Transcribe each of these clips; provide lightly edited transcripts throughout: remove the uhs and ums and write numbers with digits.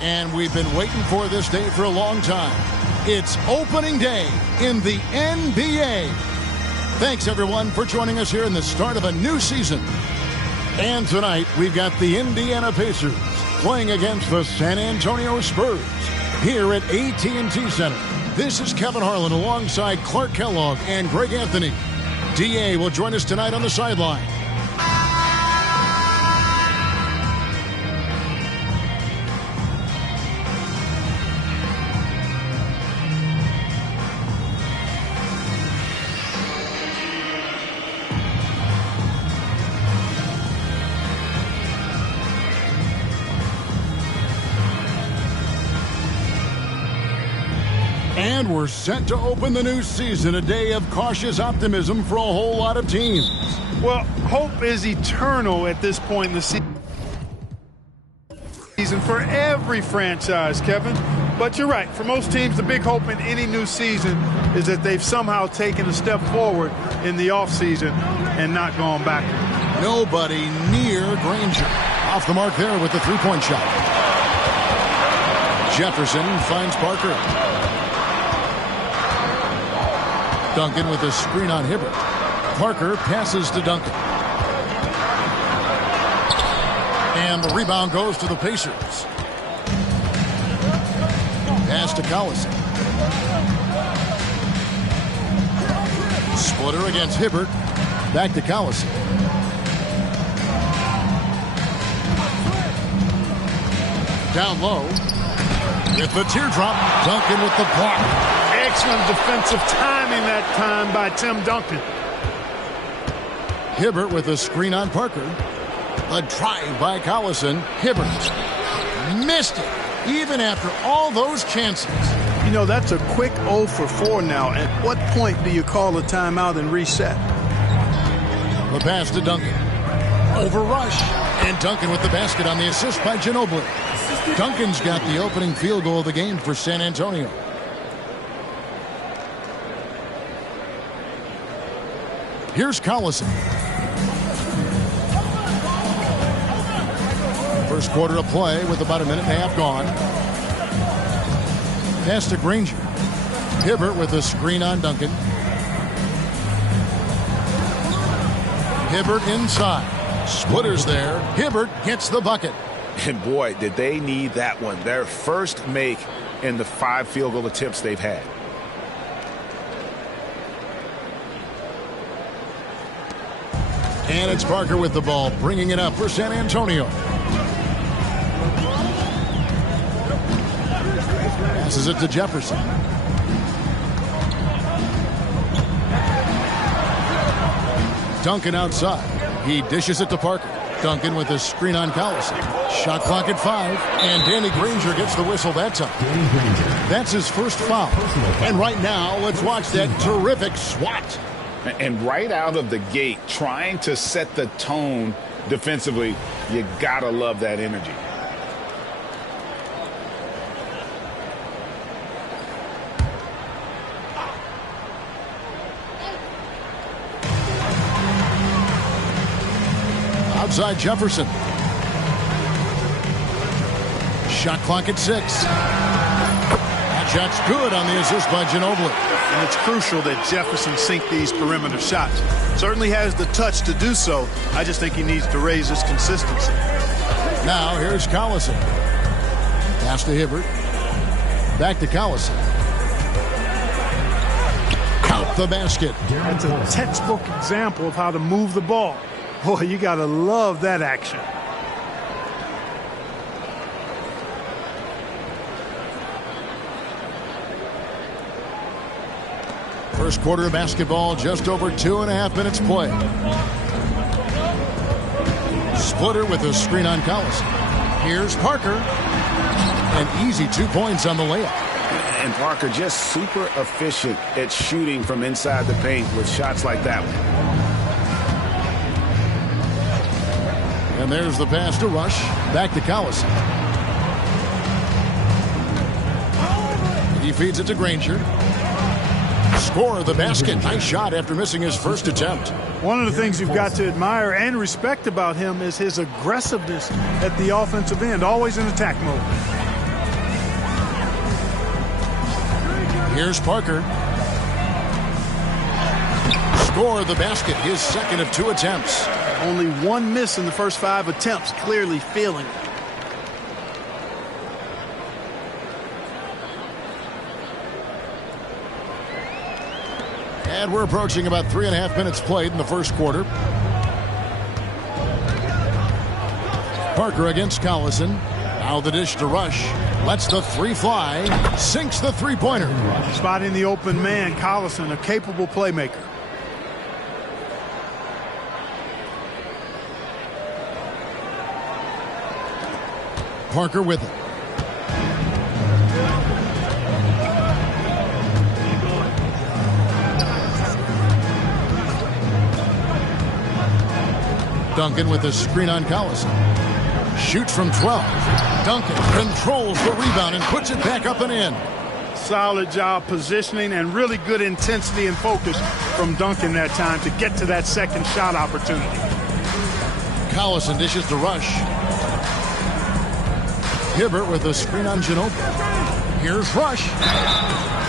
And we've been waiting for this day for a long time. It's opening day in the NBA. Thanks, everyone, for joining us here in the start of a new season. And tonight, we've got the Indiana Pacers playing against the San Antonio Spurs here at AT&T Center. This is Kevin Harlan alongside Clark Kellogg and Greg Anthony. D.A. will join us tonight on the sideline. And we're set to open the new season, a day of cautious optimism for a whole lot of teams. Well, hope is eternal at this point in the season for every franchise, Kevin. But you're right. For most teams, the big hope in any new season is that they've somehow taken a step forward in the offseason and not gone backward. Nobody near Granger. Off the mark there with the three-point shot. Jefferson finds Parker. Duncan with a screen on Hibbert. Parker passes to Duncan. And the rebound goes to the Pacers. Pass to Collison. Splitter against Hibbert. Back to Collison. Down low. With the teardrop. Duncan with the block. Excellent defensive timing that time by Tim Duncan. Hibbert with a screen on Parker. A drive by Collison. Hibbert missed it, even after all those chances. You know, that's a quick 0 for 4 now. At what point do you call a timeout and reset? The pass to Duncan. Over rush. And Duncan with the basket on the assist by Ginobili. Duncan's got the opening field goal of the game for San Antonio. Here's Collison. First quarter of play with about a minute and a half gone. Pass to Granger. Hibbert with a screen on Duncan. Hibbert inside. Splitter's there. Hibbert gets the bucket. And boy, did they need that one. Their first make in the 5 field goal attempts they've had. And it's Parker with the ball, bringing it up for San Antonio. Passes it to Jefferson. Duncan outside. He dishes it to Parker. Duncan with a screen on Collison. Shot clock at 5, and Danny Granger gets the whistle that time. That's his first foul. And right now, let's watch that terrific swat. And right out of the gate, trying to set the tone defensively, you gotta love that energy. Outside Jefferson. Shot clock at 6. That shot's good on the assist by Ginobili. And it's crucial that Jefferson sink these perimeter shots. Certainly has the touch to do so. I just think he needs to raise his consistency. Now here's Collison. Pass to Hibbert. Back to Collison. Count the basket. That's a textbook example of how to move the ball. Boy, you got to love that action. First quarter of basketball, just over 2.5 minutes play. Splitter with a screen on Collison. Here's Parker. An easy 2 points on the layup. And Parker just super efficient at shooting from inside the paint with shots like that one. And there's the pass to Rush. Back to Collison. He feeds it to Granger. Score the basket. Nice shot after missing his first attempt. One of the things you've got to admire and respect about him is his aggressiveness at the offensive end, always in attack mode. Here's Parker. Score the basket, his second of 2 attempts. Only 1 miss in the first 5 attempts, clearly feeling it. And we're approaching about 3.5 minutes played in the first quarter. Parker against Collison. Now the dish to Rush. Lets the 3 fly. Sinks the three-pointer. Spotting the open man, Collison, a capable playmaker. Parker with it. Duncan with a screen on Collison. Shoots from 12. Duncan controls the rebound and puts it back up and in. Solid job positioning and really good intensity and focus from Duncan that time to get to that second shot opportunity. Collison dishes to Rush. Hibbert with a screen on Ginobili. Here's Rush.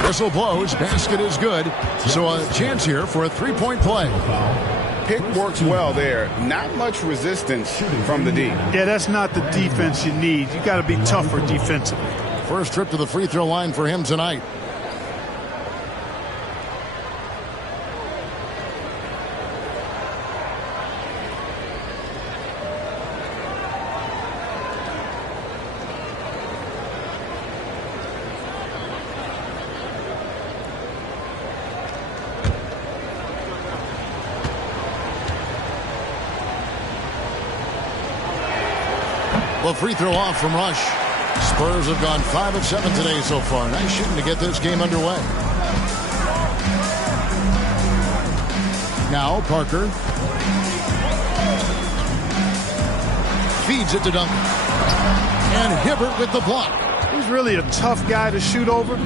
Whistle blows. Basket is good. So a chance here for a 3-point play. Pick works well there. Not much resistance from the D. Yeah, that's not the defense you need. You got to be tougher defensively. First trip to the free throw line for him tonight. Well, free throw off from Rush. Spurs have gone 5 of 7 today so far. Nice shooting to get this game underway. Now Parker. Feeds it to Duncan. And Hibbert with the block. He's really a tough guy to shoot over.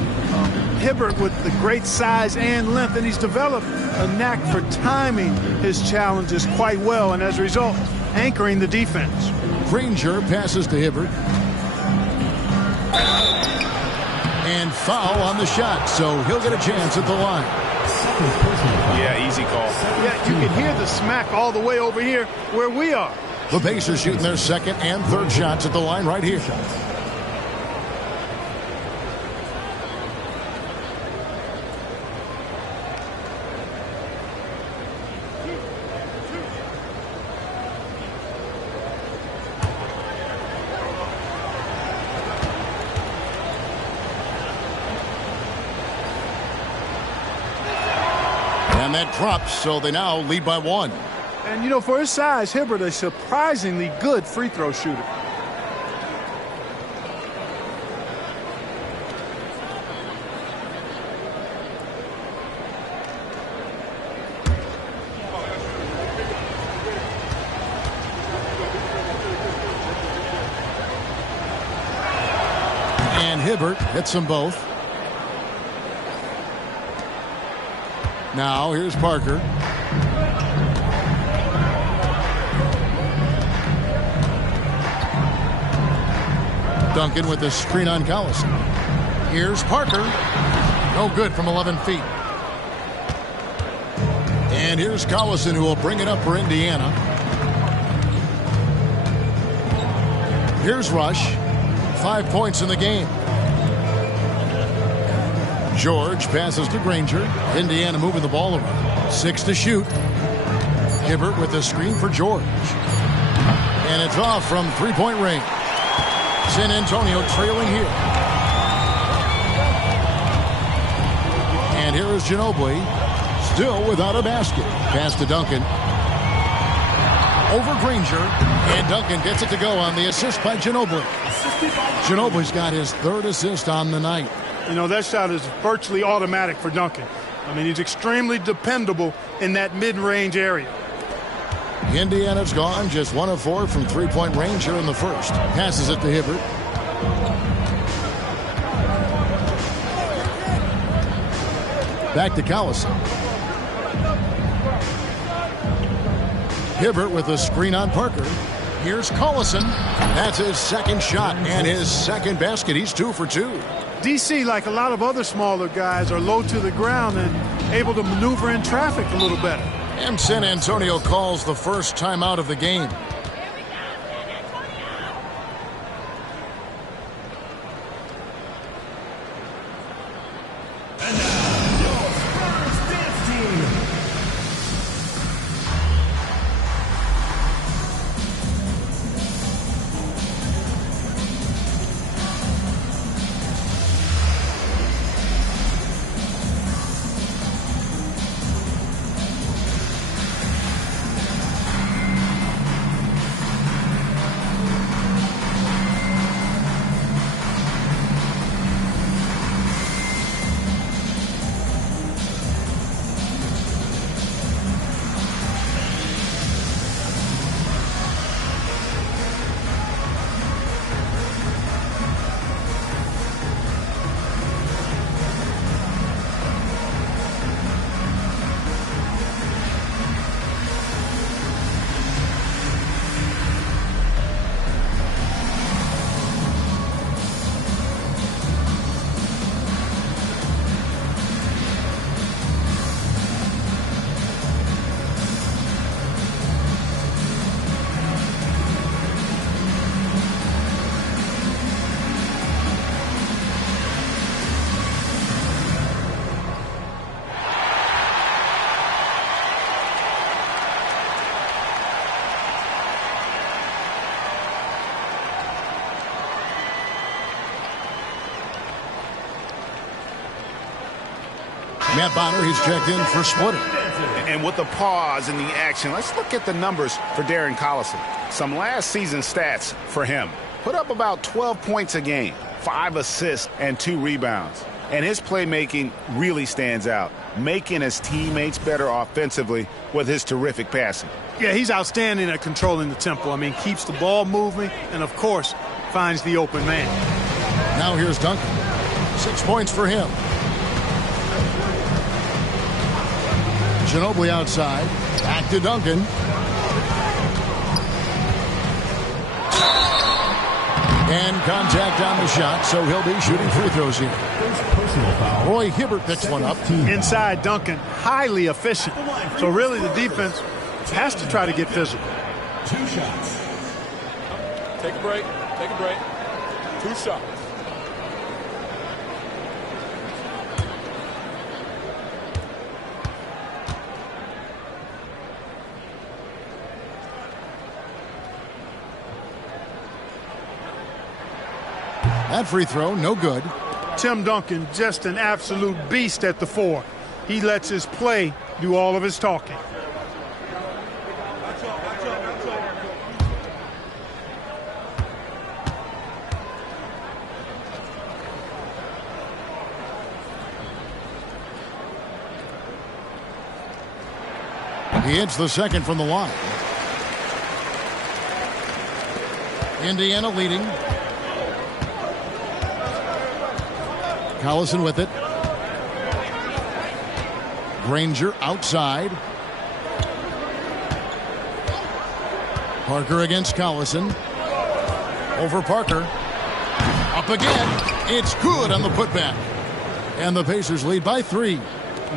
Hibbert with the great size and length, and he's developed a knack for timing his challenges quite well, and as a result, anchoring the defense. Granger passes to Hibbert. And foul on the shot, so he'll get a chance at the line. Yeah, easy call. Yeah, you can hear the smack all the way over here where we are. The Pacers shooting their second and third shots at the line right here. And that drops, so they now lead by 1. And, you know, for his size, Hibbert is a surprisingly good free throw shooter. And Hibbert hits them both. Now here's Parker. Duncan with the screen on Collison. Here's Parker. No good from 11 feet. And here's Collison, who will bring it up for Indiana. Here's Rush. 5 points in the game. George passes to Granger. Indiana moving the ball around. 6 to shoot. Hibbert with a screen for George. And it's off from three-point range. San Antonio trailing here. And here is Ginobili. Still without a basket. Pass to Duncan. Over Granger. And Duncan gets it to go on the assist by Ginobili. Ginobili's got his 3rd assist on the night. You know, that shot is virtually automatic for Duncan. I mean, he's extremely dependable in that mid-range area. Indiana's gone just 1 of 4 from three-point range here in the first. Passes it to Hibbert. Back to Collison. Hibbert with a screen on Parker. Here's Collison. That's his second shot and his second basket. He's 2 for 2. DC, like a lot of other smaller guys, are low to the ground and able to maneuver in traffic a little better. And San Antonio calls the first timeout of the game. Matt Bonner, he's checked in for splitting. And with the pause in the action, let's look at the numbers for Darren Collison. Some last season stats for him. Put up about 12 points a game, 5 assists, and 2 rebounds. And his playmaking really stands out, making his teammates better offensively with his terrific passing. Yeah, he's outstanding at controlling the tempo. I mean, keeps the ball moving and, of course, finds the open man. Now here's Duncan. 6 points for him. Ginobili outside. Back to Duncan. And contact on the shot, so he'll be shooting free throws here. Roy Hibbert picks one up. Inside Duncan, highly efficient. So really the defense has to try to get physical. 2 shots. Take a break. Take a break. 2 shots. That free throw, no good. Tim Duncan, just an absolute beast at the 4. He lets his play do all of his talking. He hits the second from the line. Indiana leading. Collison with it. Granger outside. Parker against Collison. Over Parker. Up again. It's good on the putback. And the Pacers lead by 3.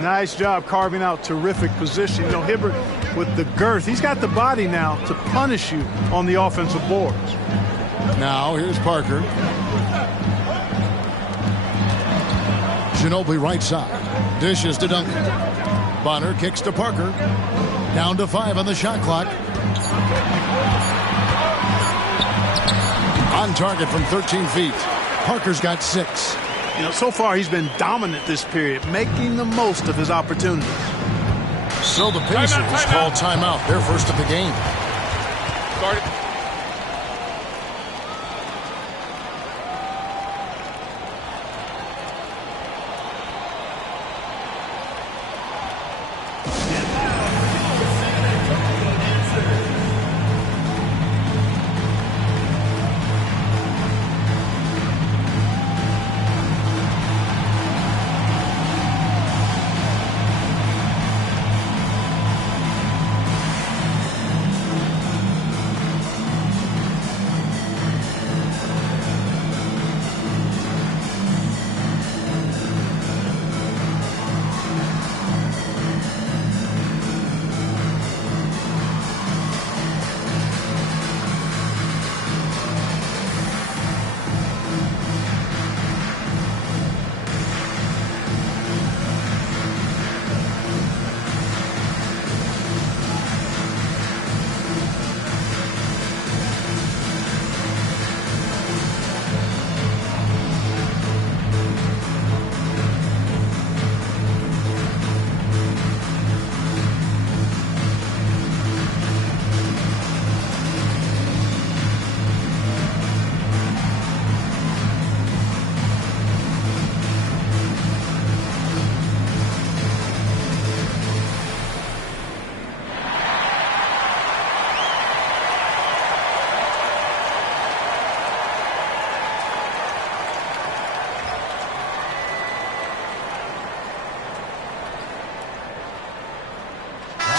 Nice job carving out terrific position. You know, Hibbert with the girth. He's got the body now to punish you on the offensive boards. Now here's Parker. Ginobili right side. Dishes to Duncan. Bonner kicks to Parker. Down to 5 on the shot clock. On target from 13 feet. Parker's got 6. You know, so far he's been dominant this period, making the most of his opportunities. So the Pacers call timeout. They're first of the game. Start it.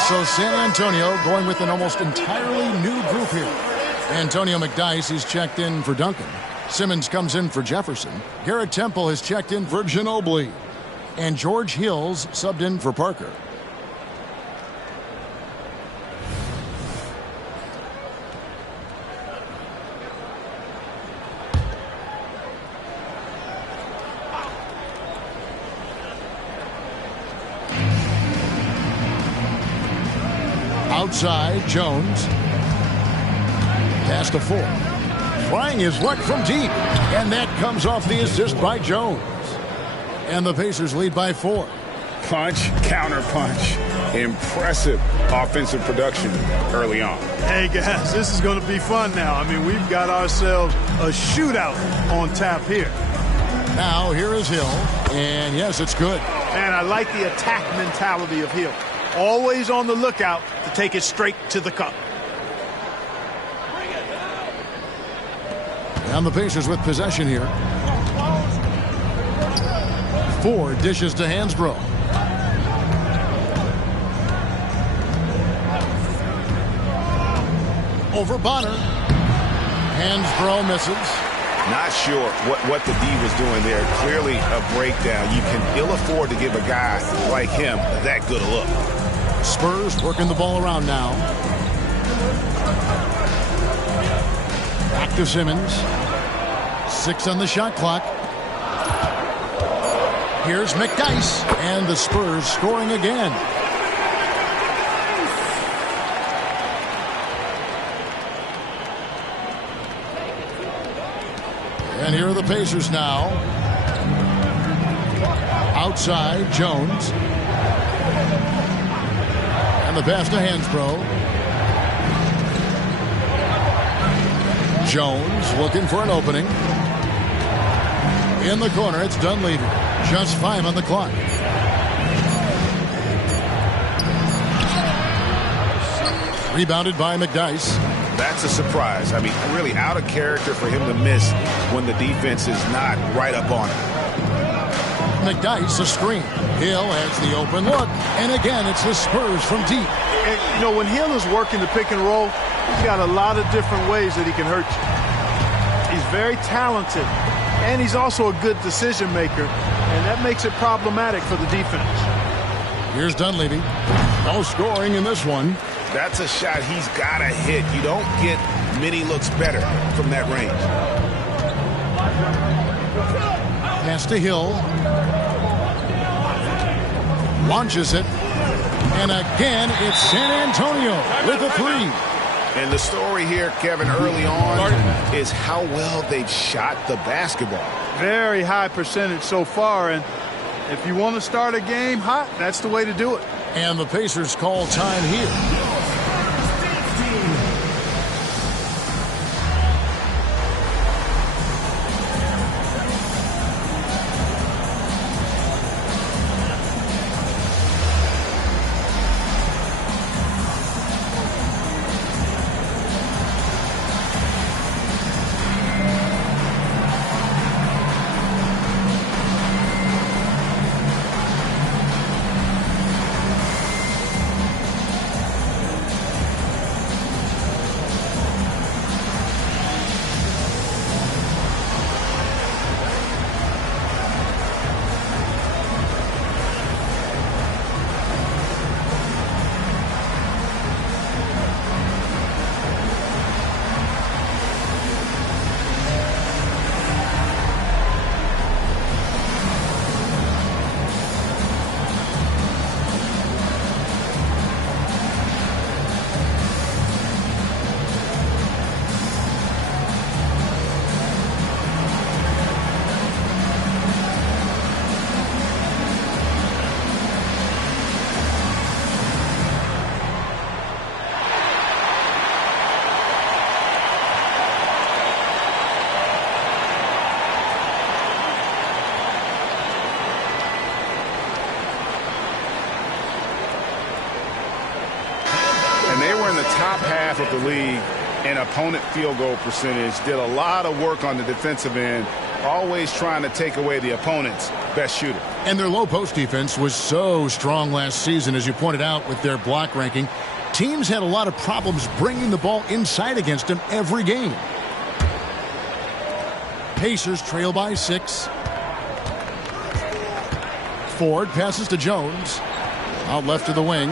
So San Antonio going with an almost entirely new group here. Antonio McDyess, he's checked in for Duncan. Simmons comes in for Jefferson. Garrett Temple has checked in for Ginobili. And George Hill's subbed in for Parker. Outside, Jones. Pass to Ford. Trying his luck from deep. And that comes off the assist by Jones. And the Pacers lead by 4. Punch, counter punch. Impressive offensive production early on. Hey, guys, this is going to be fun now. I mean, we've got ourselves a shootout on tap here. Now, here is Hill. And yes, it's good. And I like the attack mentality of Hill. Always on the lookout to take it straight to the cup. And the Pacers with possession here. Ford dishes to Hansbrough. Over Bonner. Hansbrough misses. Not sure what the D was doing there. Clearly a breakdown. You can ill afford to give a guy like him that good a look. Spurs working the ball around now. Back to Simmons. 6 on the shot clock. Here's McDyess. And the Spurs scoring again. And here are the Pacers now. Outside, Jones. And the pass to Hansbrough. Jones looking for an opening. In the corner, it's Dunleavy. Just 5 on the clock. Rebounded by McDyess. That's a surprise. I mean, really out of character for him to miss when the defense is not right up on him. McDyess, a screen. Hill has the open look. And again, it's the Spurs from deep. And, you know, when Hill is working the pick and roll, he's got a lot of different ways that he can hurt you. He's very talented. And he's also a good decision maker. And that makes it problematic for the defense. Here's Dunleavy. No scoring in this one. That's a shot he's got to hit. You don't get many looks better from that range. Pass to Hill. Launches it. And again, it's San Antonio with a 3. And the story here, Kevin, early on is how well they've shot the basketball. Very high percentage so far. And if you want to start a game hot, that's the way to do it. And the Pacers call time here. Top half of the league in opponent field goal percentage, did a lot of work on the defensive end, always trying to take away the opponent's best shooter. And their low post defense was so strong last season, as you pointed out, with their block ranking. Teams had a lot of problems bringing the ball inside against them every game. Pacers trail by 6. Ford passes to Jones. Out left to the wing.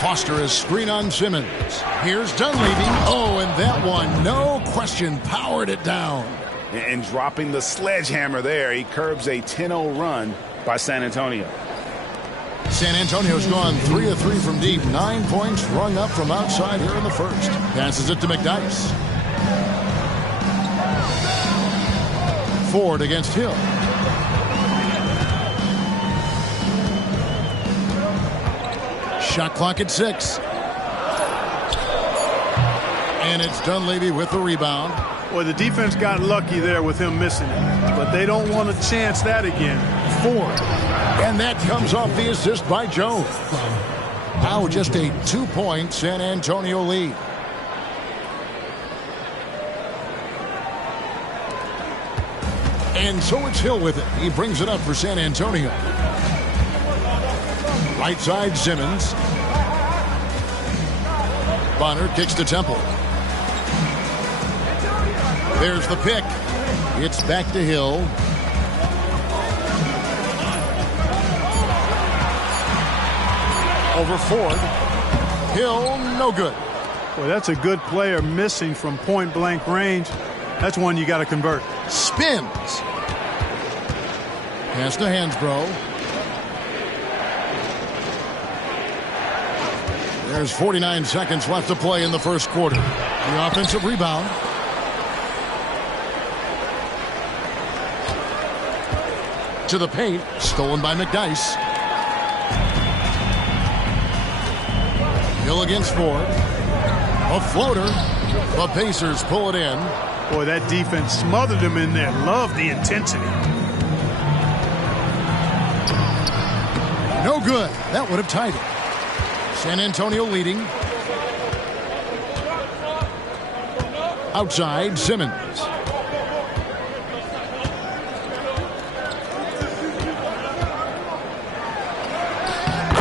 Foster is screen on Simmons. Here's Dunleavy. Oh, and that one, no question, powered it down. And dropping the sledgehammer there, he curbs a 10-0 run by San Antonio. San Antonio's gone 3 of 3 from deep. 9 points rung up from outside here in the first. Passes it to McDyess. Ford against Hill. Shot clock at 6. And it's Dunleavy with the rebound. Well, the defense got lucky there with him missing it, but they don't want to chance that again. Ford. And that comes off the assist by Jones. Now just a 2-point San Antonio lead. And so it's Hill with it. He brings it up for San Antonio. Right side, Simmons. Bonner kicks to Temple. There's the pick. It's back to Hill. Over Ford. Hill, no good. Boy, that's a good player missing from point-blank range. That's one you got to convert. Spins. Pass to Hansbrough. There's 49 seconds left to play in the first quarter. The offensive rebound. To the paint. Stolen by McDyess. Hill against Ford. A floater. The Pacers pull it in. Boy, that defense smothered him in there. Love the intensity. No good. That would have tied it. San Antonio leading. Outside, Simmons.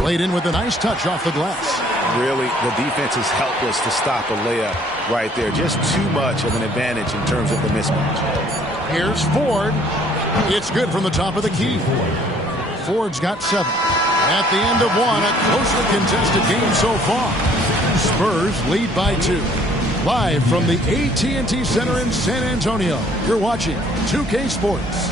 Laid in with a nice touch off the glass. Really, the defense is helpless to stop a layup right there. Just too much of an advantage in terms of the mismatch. Here's Ford. It's good from the top of the key. Ford's got 7. At the end of one, a closely contested game so far. Spurs lead by 2. Live from the AT&T Center in San Antonio, you're watching 2K Sports.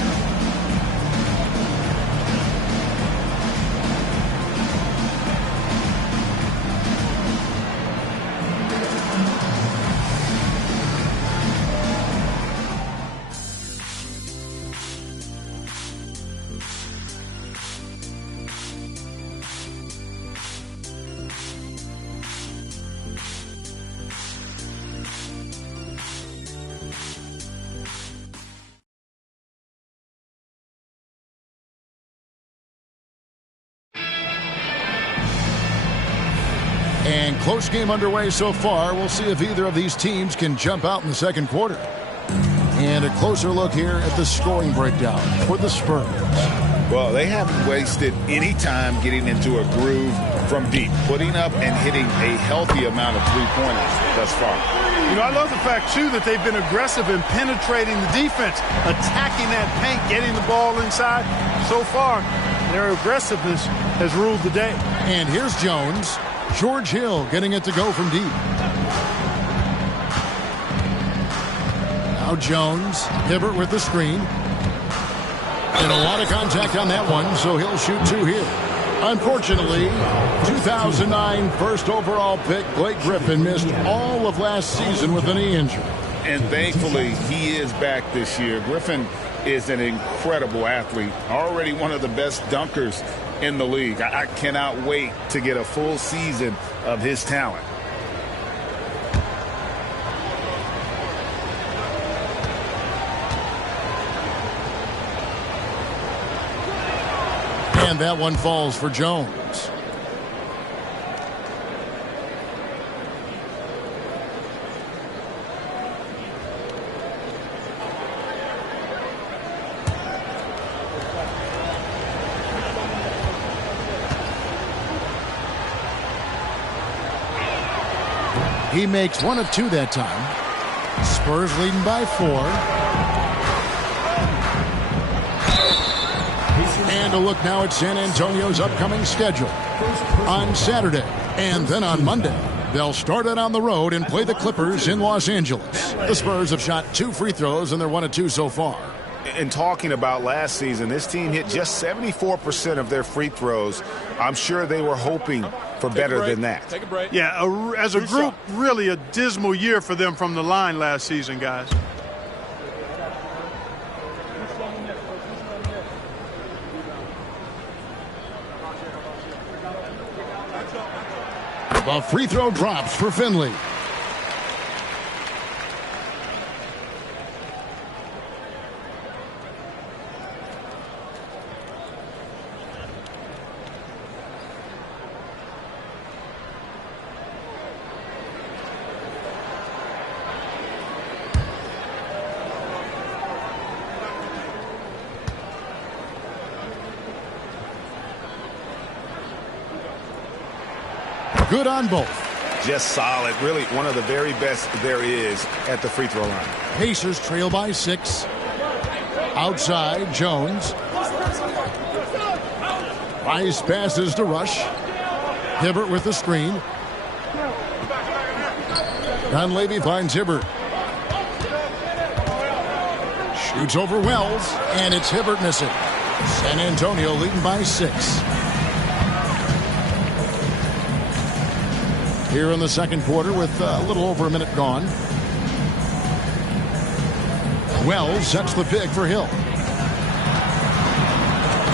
And close game underway so far. We'll see if either of these teams can jump out in the second quarter. And a closer look here at the scoring breakdown for the Spurs. Well, they haven't wasted any time getting into a groove from deep, putting up and hitting a healthy amount of three-pointers thus far. You know, I love the fact, too, that they've been aggressive in penetrating the defense, attacking that paint, getting the ball inside. So far, their aggressiveness has ruled the day. And here's Jones. George Hill getting it to go from deep. Now Jones, Hibbert with the screen. And a lot of contact on that one, so he'll shoot 2 here. Unfortunately, 2009 first overall pick Blake Griffin missed all of last season with a knee injury. And thankfully, he is back this year. Griffin is an incredible athlete, already one of the best dunkers in the league. I cannot wait to get a full season of his talent. And that one falls for Jones. He makes 1 of 2 that time. Spurs leading by 4. And a look now at San Antonio's upcoming schedule. On Saturday and then on Monday, they'll start it on the road and play the Clippers in Los Angeles. The Spurs have shot 2 free throws and they're 1 of 2 so far. And talking about last season, this team hit just 74% of their free throws. I'm sure they were hoping for better than that. Take a break. Yeah, as a group, really a dismal year for them from the line last season, guys. The free throw drops for Finley. Good on both. Just solid. Really one of the very best there is at the free throw line. Pacers trail by 6. Outside, Jones. Rice passes to Rush. Hibbert with the screen. Dunleavy finds Hibbert. Shoots over Wells, and it's Hibbert missing. San Antonio leading by 6. Here in the second quarter with a little over a minute gone. Wells sets the pick for Hill.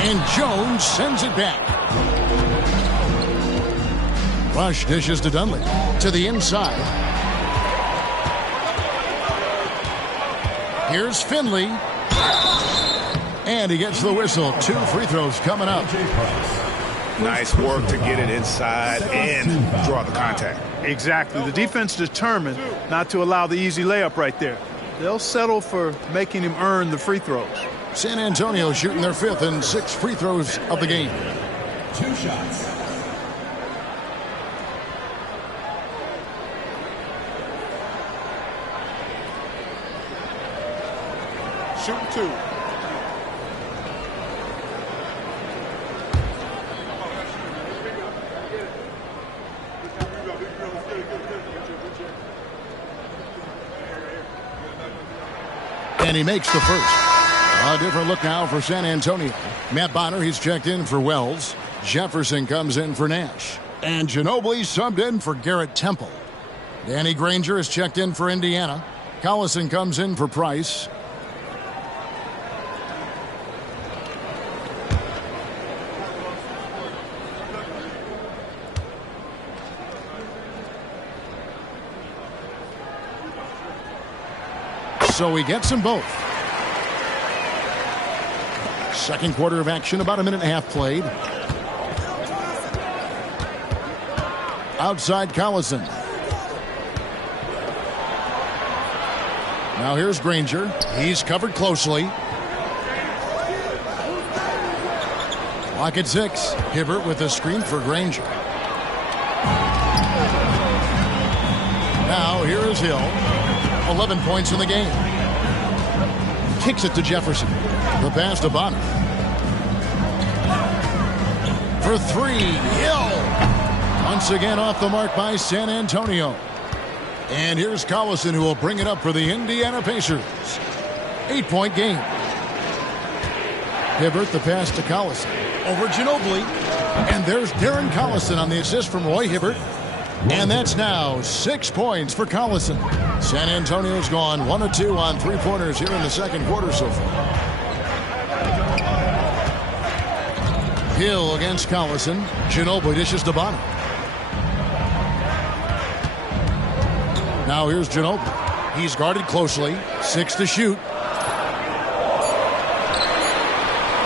And Jones sends it back. Rush dishes to Dunley. To the inside. Here's Finley. And he gets the whistle. 2 free throws coming up. Nice work to get it inside and draw the contact. Exactly. The defense determined not to allow the easy layup right there. They'll settle for making him earn the free throws. San Antonio shooting their 5th and 6th free throws of the game. 2 shots. Shooting 2. And he makes the first. A different look now for San Antonio. Matt Bonner, he's checked in for Wells. Jefferson comes in for Nash. And Ginobili subbed in for Garrett Temple. Danny Granger is checked in for Indiana. Collison comes in for Price. So he gets them both. Second quarter of action, about a minute and a half played. Outside Collison. Now here's Granger. He's covered closely. Clock at 6. Hibbert with a screen for Granger. Now here is Hill. 11 points in the game. Kicks it to Jefferson. The pass to Bonner. For 3, Hill. Once again off the mark by San Antonio. And here's Collison, who will bring it up for the Indiana Pacers. 8-point game. Hibbert, the pass to Collison. Over Ginobili. And there's Darren Collison on the assist from Roy Hibbert. And that's now 6 points for Collison. San Antonio's gone 1 of 2 on 3-pointers here in the second quarter so far. Hill against Collison. Ginobili dishes to Bonner. Now here's Ginobili. He's guarded closely. 6 to shoot.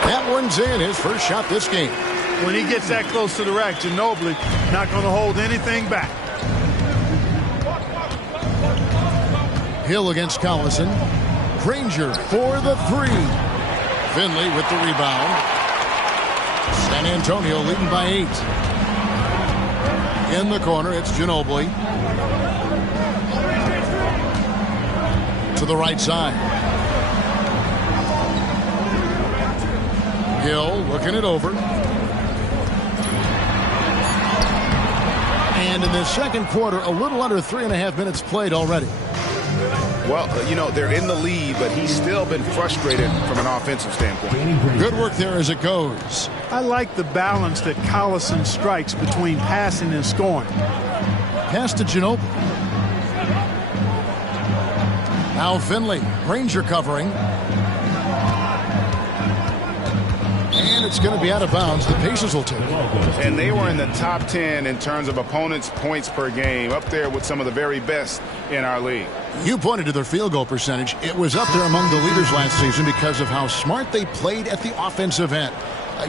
That one's in. His first shot this game. When he gets that close to the rack, Ginobili not going to hold anything back. Hill against Collison. Granger for the 3. Finley with the rebound. San Antonio leading by 8. In the corner, it's Ginobili. To the right side. Hill looking it over. And in the second quarter, a little under 3.5 minutes played already. Well, you know, they're in the lead, but he's still been frustrated from an offensive standpoint. Good work there as it goes. I like the balance that Collison strikes between passing and scoring. Pass to Ginobili. Now Finley. Granger covering. And it's going to be out of bounds. The Pacers will take it. And they were in the top 10 in terms of opponents' points per game, up there with some of the very best in our league. You pointed to their field goal percentage. It was up there among the leaders last season because of how smart they played at the offensive end.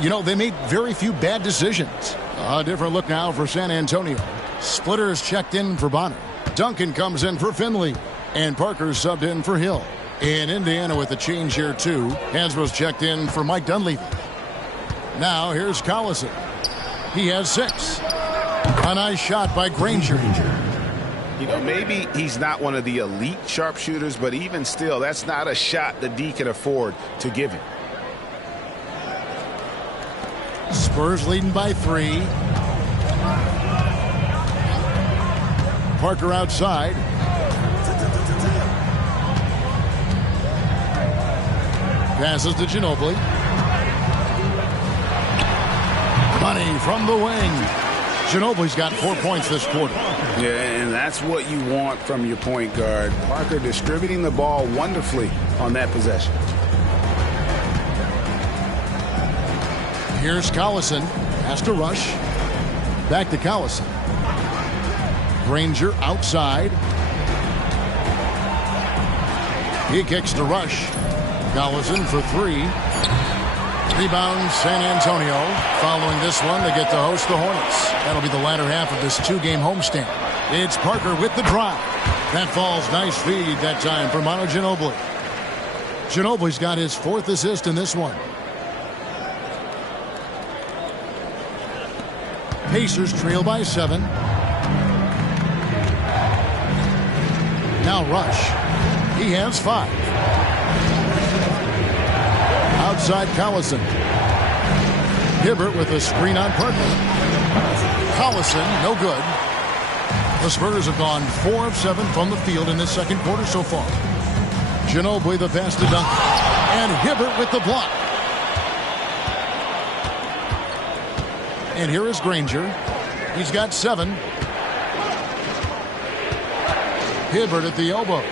You know, they made very few bad decisions. A different look now for San Antonio. Splitters checked in for Bonner. Duncan comes in for Finley. And Parker subbed in for Hill. In Indiana with a change here, too. Hansbrough's checked in for Mike Dunleavy. Now here's Collison. He has 6. A nice shot by Granger. You know, maybe he's not one of the elite sharpshooters, but even still, that's not a shot the D can afford to give him. Spurs leading by 3. Parker outside. Passes to Ginobili. Money from the wing. Ginobili's got 4 points this quarter. Yeah, and that's what you want from your point guard. Parker distributing the ball wonderfully on that possession. Here's Collison. Has to rush. Back to Collison. Granger outside. He kicks to Rush. Collison for 3. Rebound San Antonio. Following this one, they get to host the Hornets. That'll be the latter half of this 2-game homestand. It's Parker with the drive. That falls. Nice feed that time for Manu Ginobili. Ginobili's got his 4th assist in this one. Pacers trail by 7. Now Rush. He has 5. Outside Collison. Hibbert with a screen on Parker. Collison, no good. The Spurs have gone 4 of 7 from the field in this second quarter so far. Ginobili the pass to Duncan. And Hibbert with the block. And here is Granger. He's got 7. Hibbert at the elbow.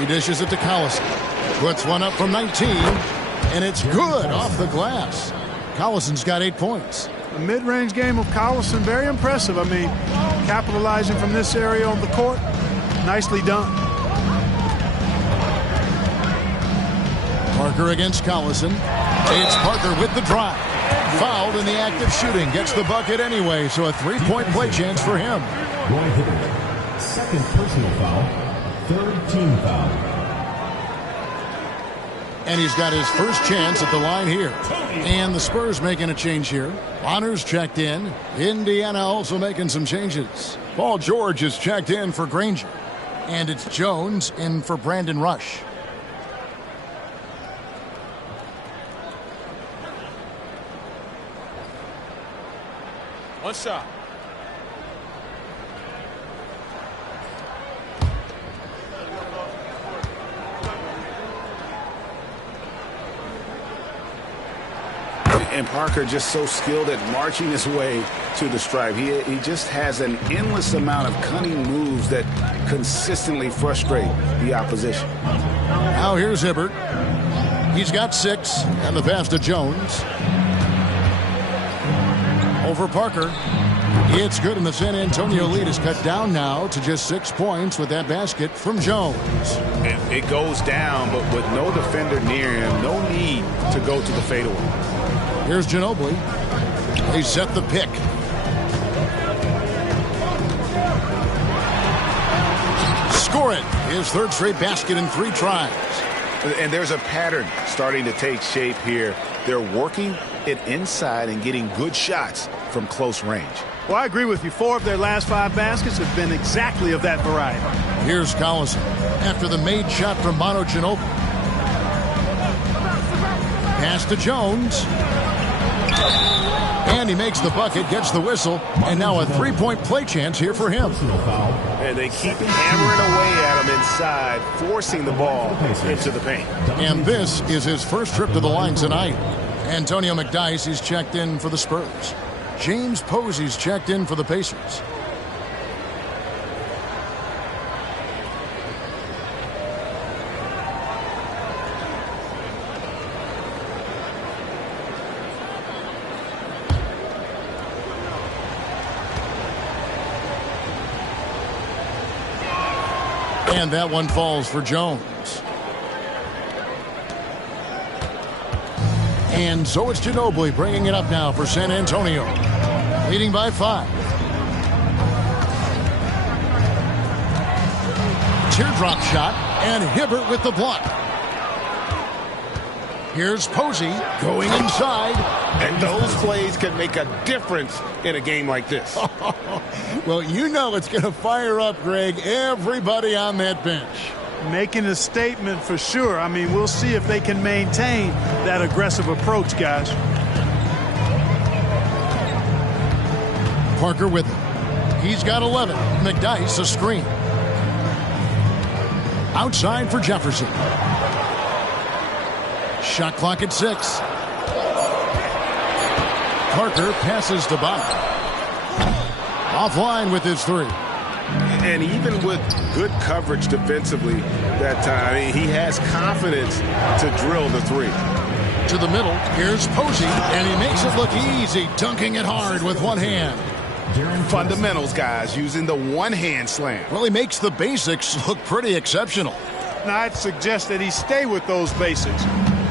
He dishes it to Collison. Puts one up from 19. And it's good off the glass. Collison's got 8 points. The mid-range game of Collison, very impressive. I mean, capitalizing from this area on the court, nicely done. Parker against Collison. It's Parker with the drive. Fouled in the act of shooting. Gets the bucket anyway, so a 3-point play chance for him. Roy Hibbert, 2nd personal foul, 3rd team foul. And he's got his first chance at the line here. And the Spurs making a change here. Bonner's checked in. Indiana also making some changes. Paul George is checked in for Granger. And it's Jones in for Brandon Rush. One shot. And Parker just so skilled at marching his way to the stripe. He just has an endless amount of cunning moves that consistently frustrate the opposition. Now here's Hibbert. He's got 6. And the pass to Jones. Over Parker. It's good, and the San Antonio lead is cut down now to just 6 points with that basket from Jones. It goes down, but with no defender near him, no need to go to the fadeaway. Here's Ginobili. They set the pick. Score it. His 3rd straight basket in 3 tries. And there's a pattern starting to take shape here. They're working it inside and getting good shots from close range. Well, I agree with you. 4 of their last 5 baskets have been exactly of that variety. Here's Collison after the made shot from Manu Ginobili. Pass to Jones. And he makes the bucket, gets the whistle, and now a three-point play chance here for him. And they keep hammering away at him inside, forcing the ball into the paint. And this is his first trip to the line tonight. Antonio McDyess, he's checked in for the Spurs. James Posey's checked in for the Pacers. And that one falls for Jones. And so it's Ginobili bringing it up now for San Antonio. Leading by 5. Teardrop shot, and Hibbert with the block. Here's Posey going inside. And those plays can make a difference in a game like this. Well, you know it's going to fire up, Greg, everybody on that bench. Making a statement for sure. I mean, we'll see if they can maintain that aggressive approach, guys. Parker with it. He's got 11. McDyess a screen. Outside for Jefferson. Shot clock at 6. Parker passes to Bond. Offline with his 3. And even with good coverage defensively that time, he has confidence to drill the 3. To the middle, here's Posey, and he makes it look easy, dunking it hard with one hand. Fundamentals, guys, using the one-hand slam. Well, he makes the basics look pretty exceptional. Now, I'd suggest that he stay with those basics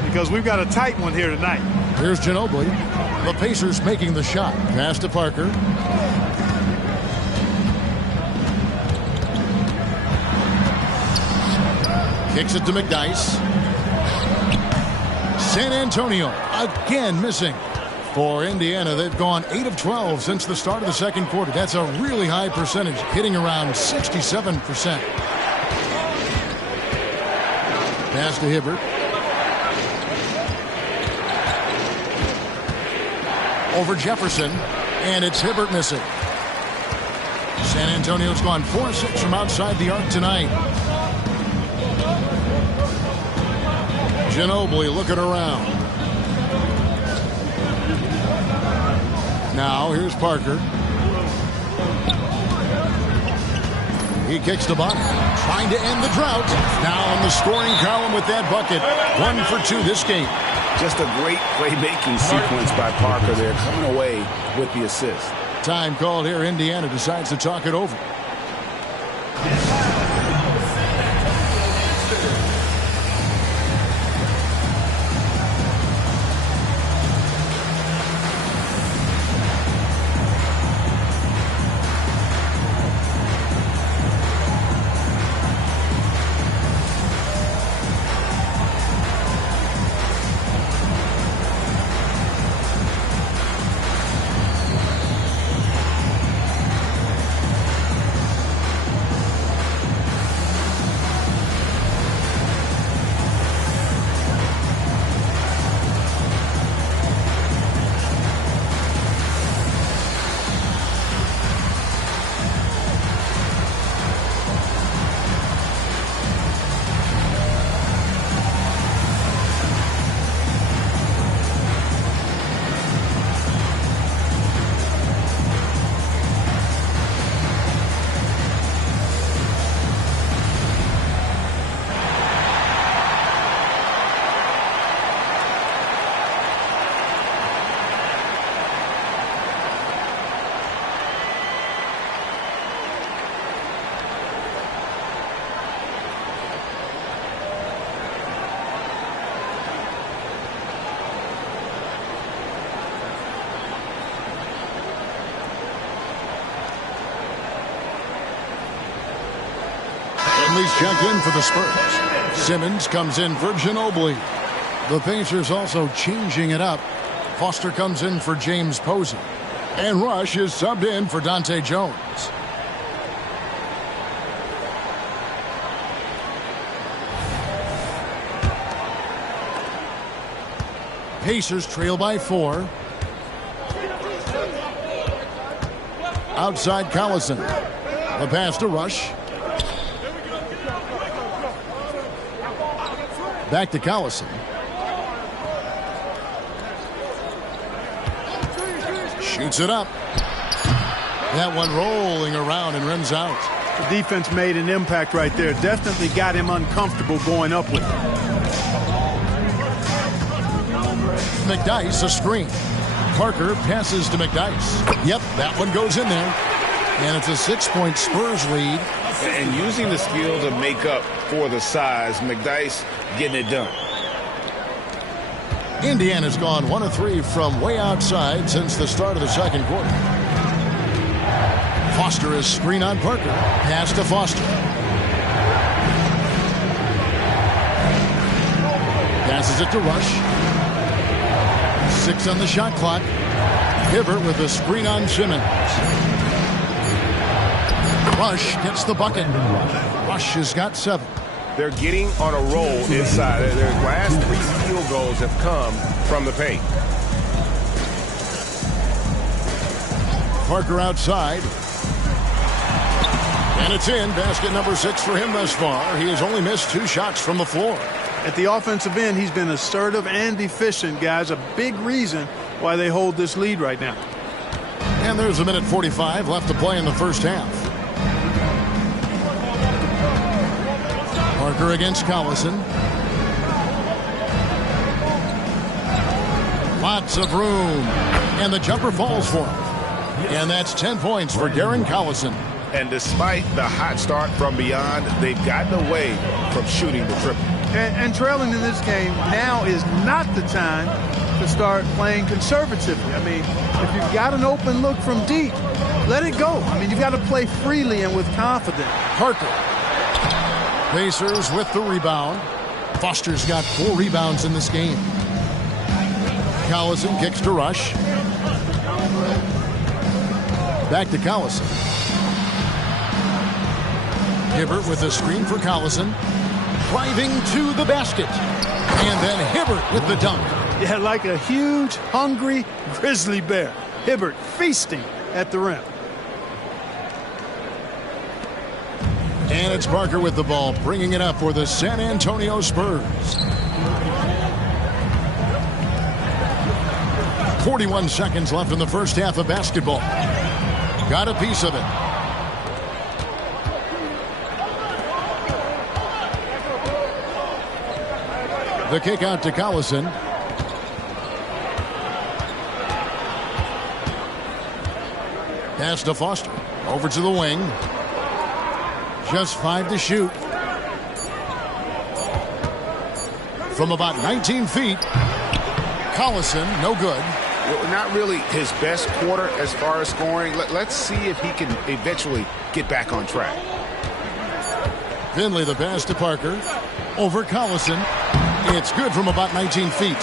because we've got a tight one here tonight. Here's Ginobili. The Pacers making the shot. Pass to Parker. Kicks it to McDyess. San Antonio again missing. For Indiana, they've gone 8 of 12 since the start of the second quarter. That's a really high percentage, hitting around 67%. Pass to Hibbert. Over Jefferson, and it's Hibbert missing. San Antonio's gone 4-6 from outside the arc tonight. Ginobili looking around. Now here's Parker. He kicks the bottom, trying to end the drought. Now on the scoring column with that bucket. 1 for 2 this game. Just a great playmaking sequence by Parker there, coming away with the assist. Time called here. Indiana decides to talk it over. Conley's checked in for the Spurs. Simmons comes in for Ginobili. The Pacers also changing it up. Foster comes in for James Posey. And Rush is subbed in for Dante Jones. Pacers trail by 4. Outside Collison. The pass to Rush. Back to Collison. Shoots it up. That one rolling around and rims out. The defense made an impact right there. Definitely got him uncomfortable going up with it. McDyess a screen. Parker passes to McDyess. Yep, that one goes in there. And it's a 6-point Spurs lead. And using the skill to make up for the size, McDyess getting it done. Indiana's gone 1 of 3 from way outside since the start of the second quarter. Foster is screen on Parker. Pass to Foster. Passes it to Rush. 6 on the shot clock. Hibbert with a screen on Simmons. Rush gets the bucket. Rush has got 7. They're getting on a roll inside. Their last 3 field goals have come from the paint. Parker outside. And it's in. Basket number 6 for him thus far. He has only missed 2 shots from the floor. At the offensive end, he's been assertive and efficient, guys. A big reason why they hold this lead right now. And there's a minute 45 left to play in the first half. Parker against Collison. Lots of room. And the jumper falls for him. And that's 10 points for Darren Collison. And despite the hot start from beyond, they've gotten away from shooting the triple. And trailing in this game now is not the time to start playing conservatively. I mean, if you've got an open look from deep, let it go. I mean, you've got to play freely and with confidence. Parker. Pacers with the rebound. Foster's got 4 rebounds in this game. Collison kicks to Rush. Back to Collison. Hibbert with a screen for Collison. Driving to the basket. And then Hibbert with the dunk. Yeah, like a huge, hungry grizzly bear. Hibbert feasting at the rim. And it's Parker with the ball, bringing it up for the San Antonio Spurs. 41 seconds left in the first half of basketball. Got a piece of it. The kick out to Collison. Pass to Foster. Over to the wing. Just 5 to shoot. From about 19 feet. Collison, no good. Well, not really his best quarter as far as scoring. Let's see if he can eventually get back on track. Finley the pass to Parker. Over Collison. It's good from about 19 feet.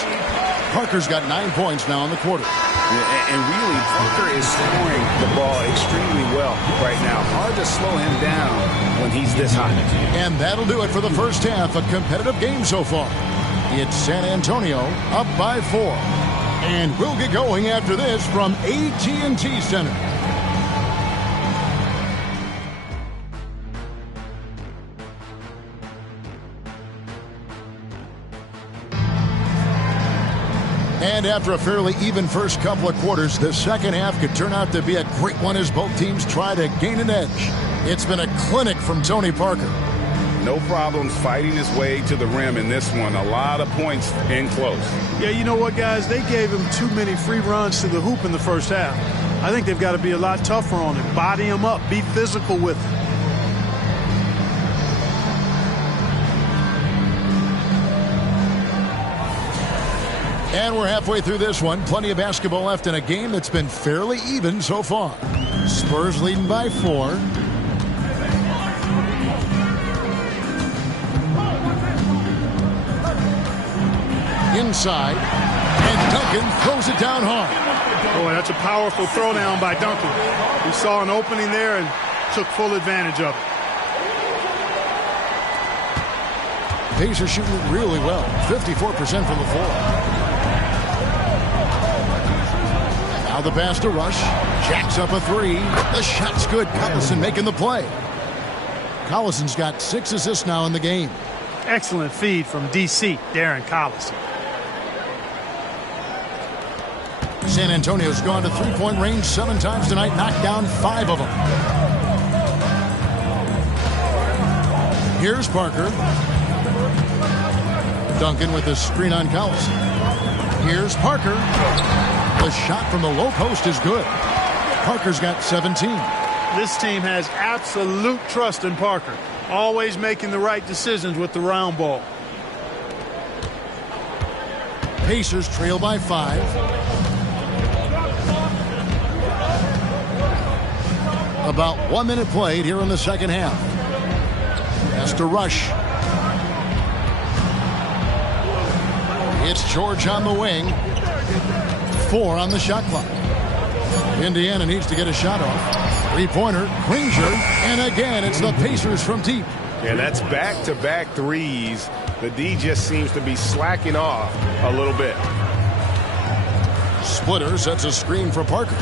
Parker's got 9 points now in the quarter. Yeah, and really, Parker is scoring the ball extremely well right now. Hard to slow him down when he's this hot. And that'll do it for the first half. A competitive game so far. It's San Antonio up by 4. And we'll get going after this from AT&T Center. And after a fairly even first couple of quarters, the second half could turn out to be a great one as both teams try to gain an edge. It's been a clinic from Tony Parker. No problems fighting his way to the rim in this one. A lot of points in close. Yeah, you know what, guys? They gave him too many free runs to the hoop in the first half. I think they've got to be a lot tougher on him. Body him up. Be physical with him. And we're halfway through this one. Plenty of basketball left in a game that's been fairly even so far. Spurs leading by 4. Inside. And Duncan throws it down hard. Boy, that's a powerful throwdown by Duncan. He saw an opening there and took full advantage of it. Pacers shooting it really well, 54% from the floor. Now the pass to Rush. Jacks up a three. The shot's good. Collison making the play. Collison's got 6 assists now in the game. Excellent feed from D.C., Darren Collison. San Antonio's gone to three-point range 7 times tonight, knocked down 5 of them. Here's Parker. Duncan with the screen on Collison. Here's Parker. The shot from the low post is good. Parker's got 17. This team has absolute trust in Parker. Always making the right decisions with the round ball. Pacers trail by 5. About 1 minute played here in the second half. Has to Rush. It's George on the wing. 4 on the shot clock. Indiana needs to get a shot off. Three-pointer, Granger, and again it's the Pacers from deep. And that's back-to-back threes. The D just seems to be slacking off a little bit. Splitter sets a screen for Parker.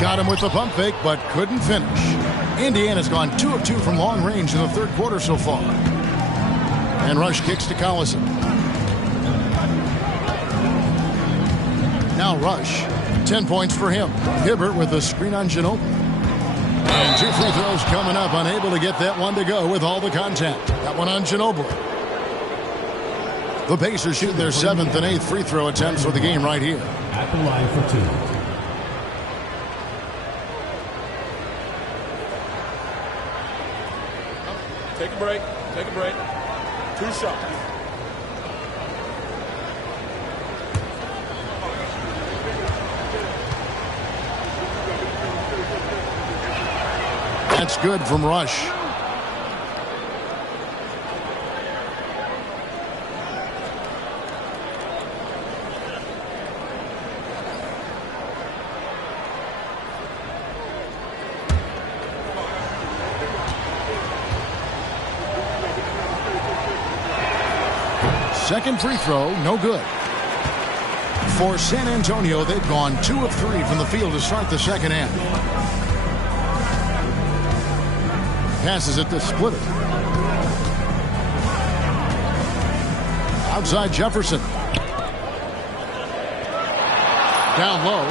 Got him with the pump fake, but couldn't finish. Indiana's gone 2 of 2 from long range in the third quarter so far. And Rush kicks to Collison. Now Rush. 10 points for him. Hibbert with the screen on Ginobili. And 2 free throws coming up. Unable to get that one to go with all the contact. That one on Ginobili. The Pacers shoot their 7th and 8th free throw attempts for the game right here. At the line for 2. Take a break. Take a break. 2 shots. That's good from Rush. Second free throw, no good. For San Antonio, they've gone 2 of 3 from the field to start the second half. Passes it to Splitter. Outside Jefferson. Down low.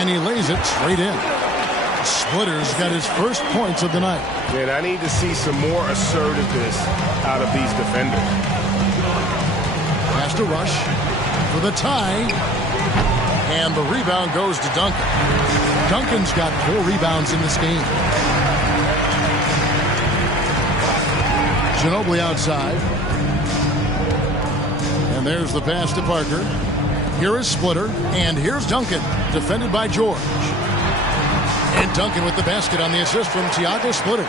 And he lays it straight in. Splitter's got his first points of the night. Man, I need to see some more assertiveness out of these defenders. Pass to Rush for the tie. And the rebound goes to Duncan. Duncan's got 4 rebounds in this game. Ginobili outside. And there's the pass to Parker. Here is Splitter. And here's Duncan. Defended by George. And Duncan with the basket on the assist from Thiago Splitter.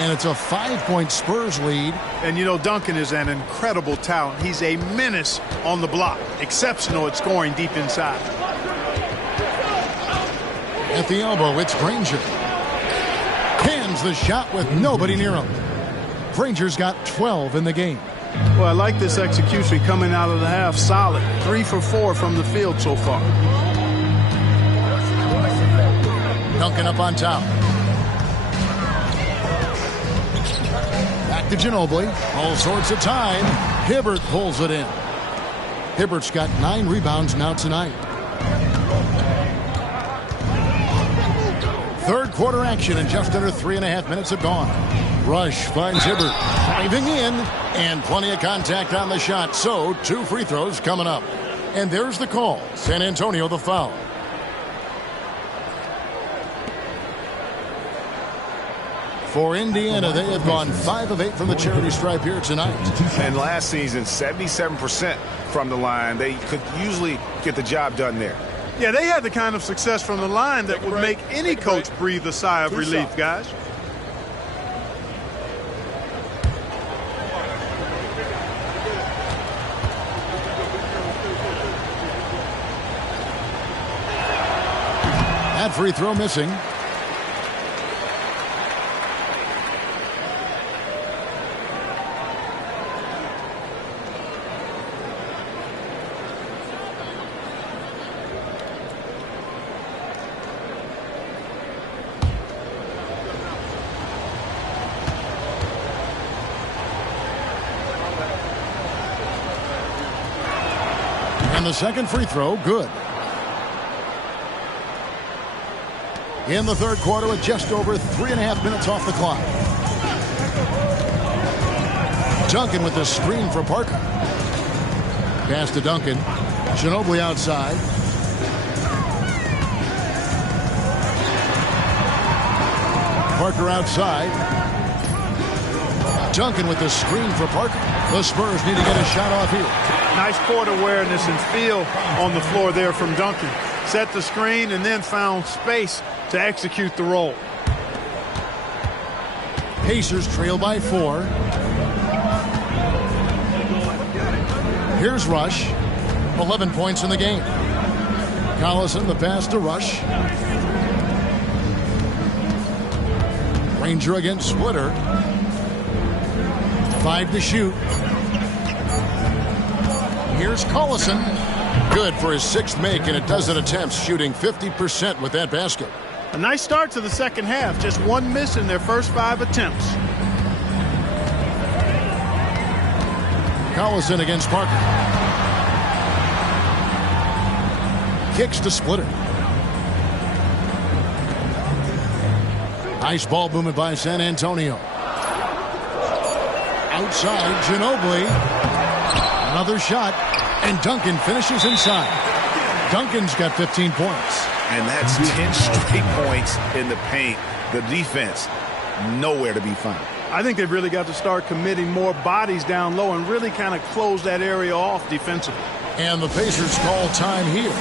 And it's a 5-point Spurs lead. And you know, Duncan is an incredible talent. He's a menace on the block. Exceptional at scoring deep inside. At the elbow, it's Granger. Cans the shot with nobody near him. Granger's got 12 in the game. Well, I like this execution coming out of the half. Solid. 3 for 4 from the field so far. Duncan up on top. Back to Ginobili. All sorts of time. Hibbert pulls it in. Hibbert's got 9 rebounds now tonight. Third quarter action and just under 3.5 minutes have gone. Rush finds Hibbert driving in and plenty of contact on the shot. So 2 free throws coming up. And there's the call. San Antonio the foul. For Indiana, they have gone 5 of 8 from the charity stripe here tonight. And last season, 77% from the line. They could usually get the job done there. Yeah, they had the kind of success from the line that would make any coach breathe a sigh of relief, guys. That free throw missing. And the second free throw, good. In the third quarter with just over 3.5 minutes off the clock. Duncan with the screen for Parker. Pass to Duncan. Ginobili outside. Parker outside. Duncan with the screen for Parker. The Spurs need to get a shot off here. Nice court awareness and feel on the floor there from Duncan. Set the screen and then found space to execute the roll. Pacers trail by 4. Here's Rush. 11 points in the game. Collison, the pass to Rush. Ranger against Splitter. 5 to shoot. Here's Collison. Good for his 6th make in a dozen attempts, shooting 50% with that basket. A nice start to the second half. Just 1 miss in their first 5 attempts. Collison against Parker. Kicks to Splitter. Nice ball movement by San Antonio. Outside, Ginobili. Another shot, and Duncan finishes inside. Duncan's got 15 points. And that's 10 straight points in the paint. The defense, nowhere to be found. I think they've really got to start committing more bodies down low and really kind of close that area off defensively. And the Pacers call time here.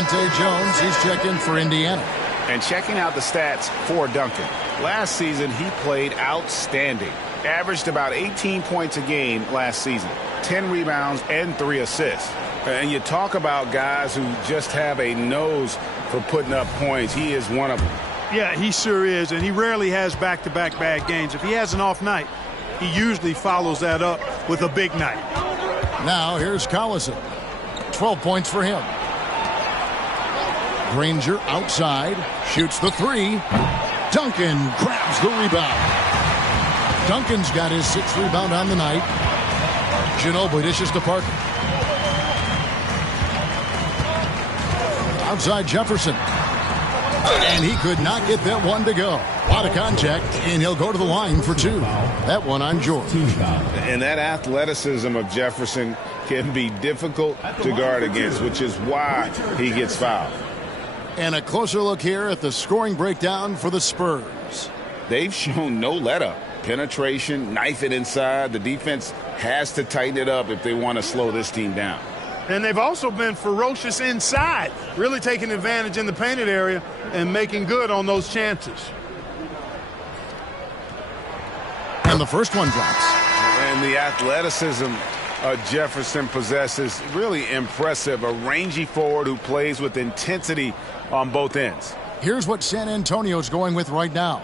Dante Jones, he's checking for Indiana. And checking out the stats for Duncan. Last season, he played outstanding. Averaged about 18 points a game last season. 10 rebounds and 3 assists. And you talk about guys who just have a nose for putting up points. He is one of them. Yeah, he sure is, and he rarely has back-to-back bad games. If he has an off night, he usually follows that up with a big night. Now here's Collison. 12 points for him. Granger outside, shoots the 3. Duncan grabs the rebound. Duncan's got his 6th rebound on the night. Ginobili dishes to Parker. Outside Jefferson. And he could not get that one to go. A lot of contact, and he'll go to the line for 2. That one on George. And that athleticism of Jefferson can be difficult to guard against, which is why he gets fouled. And a closer look here at the scoring breakdown for the Spurs. They've shown no let-up. Penetration, knife it inside. The defense has to tighten it up if they want to slow this team down. And they've also been ferocious inside, really taking advantage in the painted area and making good on those chances. And the first one drops. And the athleticism Jefferson possesses, really impressive. A rangy forward who plays with intensity on both ends. Here's what San Antonio's going with right now.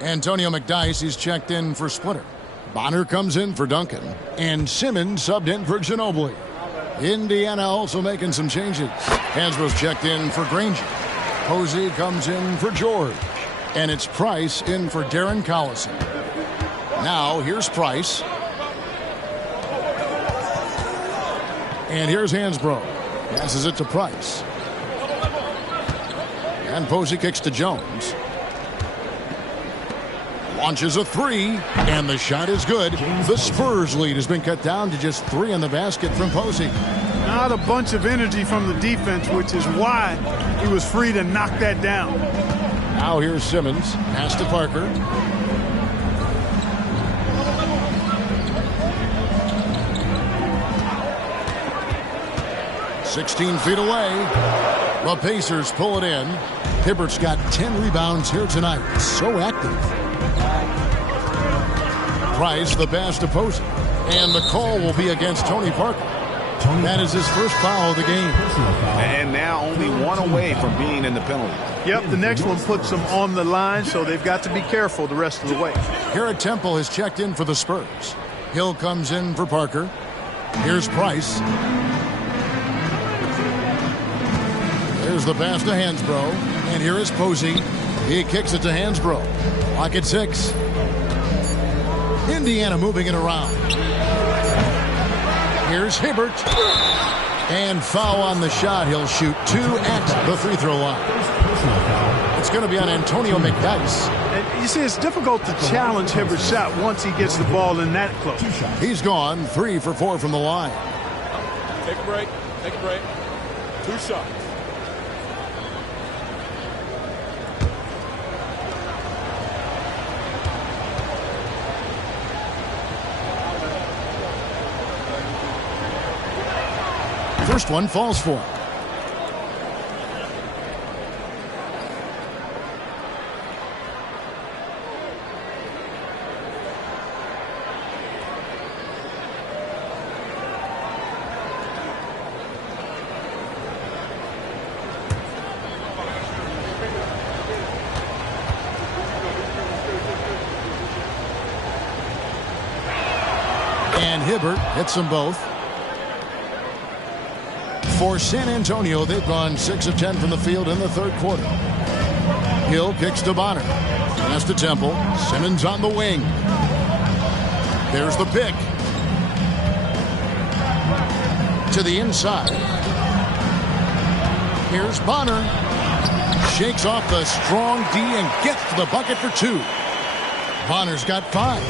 Antonio McDyess is checked in for Splitter. Bonner comes in for Duncan. And Simmons subbed in for Ginobili. Indiana also making some changes. Hansbrough's checked in for Granger. Posey comes in for George. And it's Price in for Darren Collison. Now, here's Price. And here's Hansbrough. Passes it to Price. And Posey kicks to Jones. Launches a three, and the shot is good. The Spurs lead has been cut down to just 3 in the basket from Posey. Not a bunch of energy from the defense, which is why he was free to knock that down. Now here's Simmons. Pass to Parker. "16 feet away." The Pacers pull it in. Hibbert's got 10 rebounds here tonight. So active. Price, the pass to Posey. And the call will be against Tony Parker. That is his first foul of the game. And now only one away from being in the penalty. Yep, the next one puts them on the line, so they've got to be careful the rest of the way. Garrett Temple has checked in for the Spurs. Hill comes in for Parker. Here's Price. Here's the pass to Hansbrough. And here is Posey. He kicks it to Hansbrough. Clock at 6. Indiana moving it around. Here's Hibbert. And foul on the shot. He'll shoot 2 at the free throw line. It's going to be on Antonio McDyess. And you see, it's difficult to challenge Hibbert's shot once he gets the ball in that close. He's gone 3 for 4 from the line. Take a break. Take a break. 2 shots. First one falls for him. And Hibbert hits them both. For San Antonio, they've gone 6 of 10 from the field in the third quarter. Hill kicks to Bonner. Pass to Temple. Simmons on the wing. There's the pick. To the inside. Here's Bonner. Shakes off the strong D and gets to the bucket for 2. Bonner's got 5.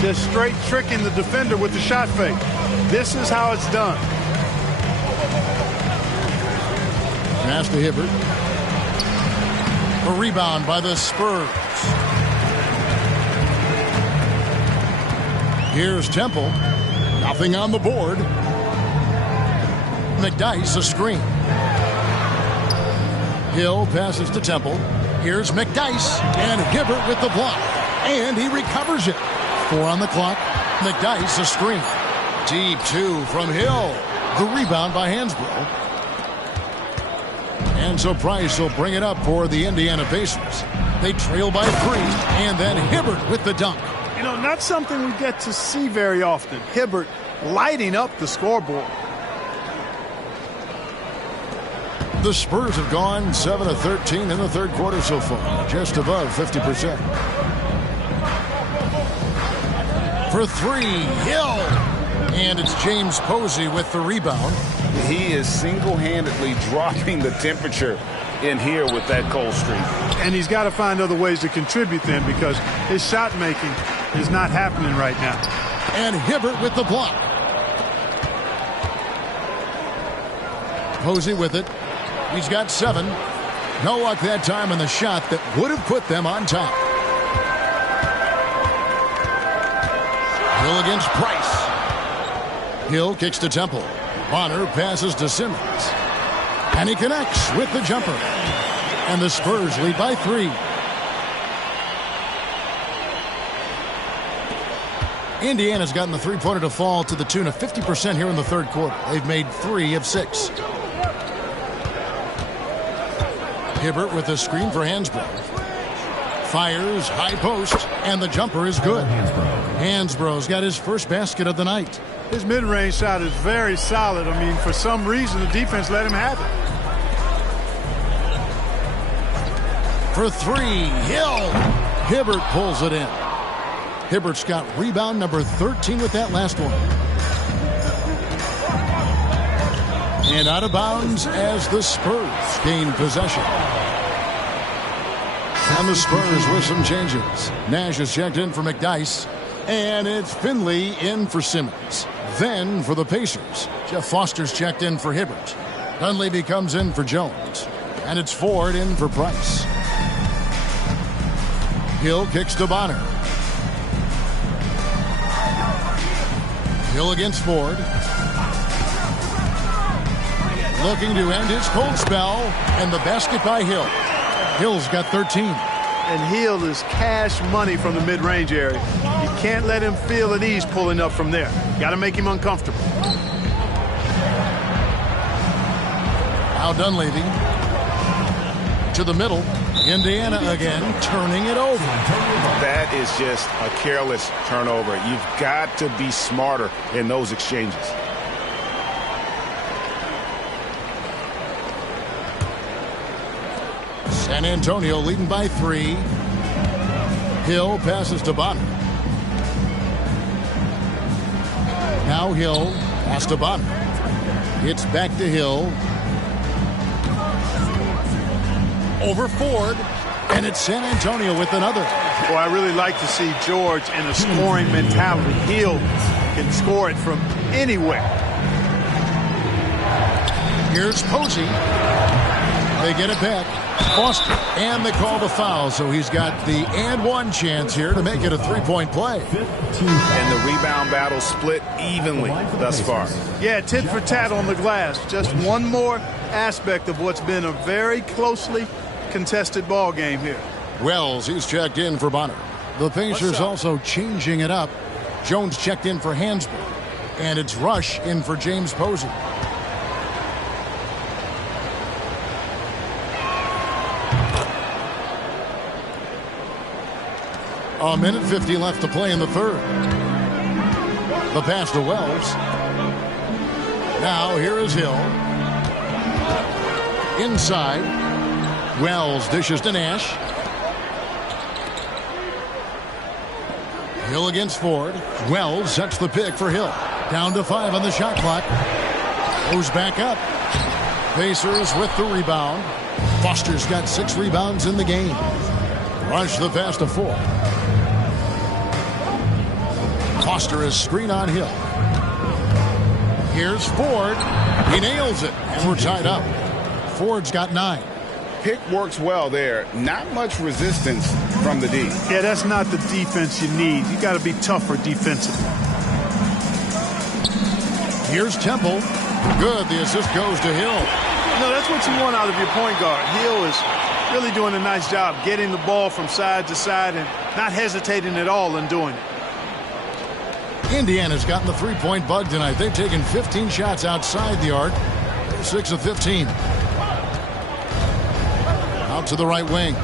Just straight tricking the defender with the shot fake. This is how it's done. Pass to Hibbert. A rebound by the Spurs. Here's Temple. Nothing on the board. McDyess a screen. Hill passes to Temple. Here's McDyess and Hibbert with the block. And he recovers it. 4 on the clock. McDyess a screen. Deep 2 from Hill. The rebound by Hansbrough. And so Price will bring it up for the Indiana Pacers. They trail by 3, and then Hibbert with the dunk. You know, not something we get to see very often. Hibbert lighting up the scoreboard. The Spurs have gone 7 of 13 in the third quarter so far, just above 50%. For 3, Hill. And it's James Posey with the rebound. He is single-handedly dropping the temperature in here with that cold streak. And he's got to find other ways to contribute then, because his shot making is not happening right now. And Hibbert with the block. Posey with it. He's got 7. No luck that time on the shot that would have put them on top. Hill against Price. Hill kicks to Temple. Bonner passes to Simmons. And he connects with the jumper. And the Spurs lead by 3. Indiana's gotten the three-pointer to fall to the tune of 50% here in the third quarter. They've made 3 of 6. Hibbert with a screen for Hansbrough. Fires, high post, and the jumper is good. Hansbrough's got his first basket of the night. His mid-range shot is very solid. I mean, for some reason, the defense let him have it. For 3, Hill. Hibbert pulls it in. Hibbert's got rebound number 13 with that last one. And out of bounds as the Spurs gain possession. And the Spurs with some changes. Nash is checked in for McDyess. And it's Finley in for Simmons. Then for the Pacers, Jeff Foster's checked in for Hibbert. Dunleavy comes in for Jones. And it's Ford in for Price. Hill kicks to Bonner. Hill against Ford. Looking to end his cold spell. And the basket by Hill. Hill's got 13. And Hill is cash money from the mid-range area. You can't let him feel at ease pulling up from there. Got to make him uncomfortable. Now Dunleavy to the middle. Indiana again turning it over. That is just a careless turnover. You've got to be smarter in those exchanges. San Antonio leading by 3. Hill passes to Bonner. Now Hill pass to Bonner. It's back to Hill. Over Ford. And it's San Antonio with another. Boy, I really like to see George in a scoring mentality. Hill can score it from anywhere. Here's Posey. They get it back. Foster. And they call the foul, so he's got the and one chance here to make it a three-point play. And the rebound battle split evenly thus far. Yeah, tit for tat on the glass. Just one more aspect of what's been a very closely contested ball game here. Wells, he's checked in for Bonner. The Pacers also changing it up. Jones checked in for Hansbrough. And it's Rush in for James Posey. A minute 50 left to play in the third. The pass to Wells. Now here is Hill. Inside. Wells dishes to Nash. Hill against Ford. Wells sets the pick for Hill. Down to 5 on the shot clock. Goes back up. Pacers with the rebound. Foster's got 6 rebounds in the game. Rush the pass to Ford. Foster is screen on Hill. Here's Ford. He nails it. And we're tied up. Ford's got 9. Pick works well there. Not much resistance from the D. Yeah, that's not the defense you need. You got to be tougher defensively. Here's Temple. Good. The assist goes to Hill. No, that's what you want out of your point guard. Hill is really doing a nice job getting the ball from side to side and not hesitating at all in doing it. Indiana's gotten the three-point bug tonight. They've taken 15 shots outside the arc. 6 of 15. Out to the right wing.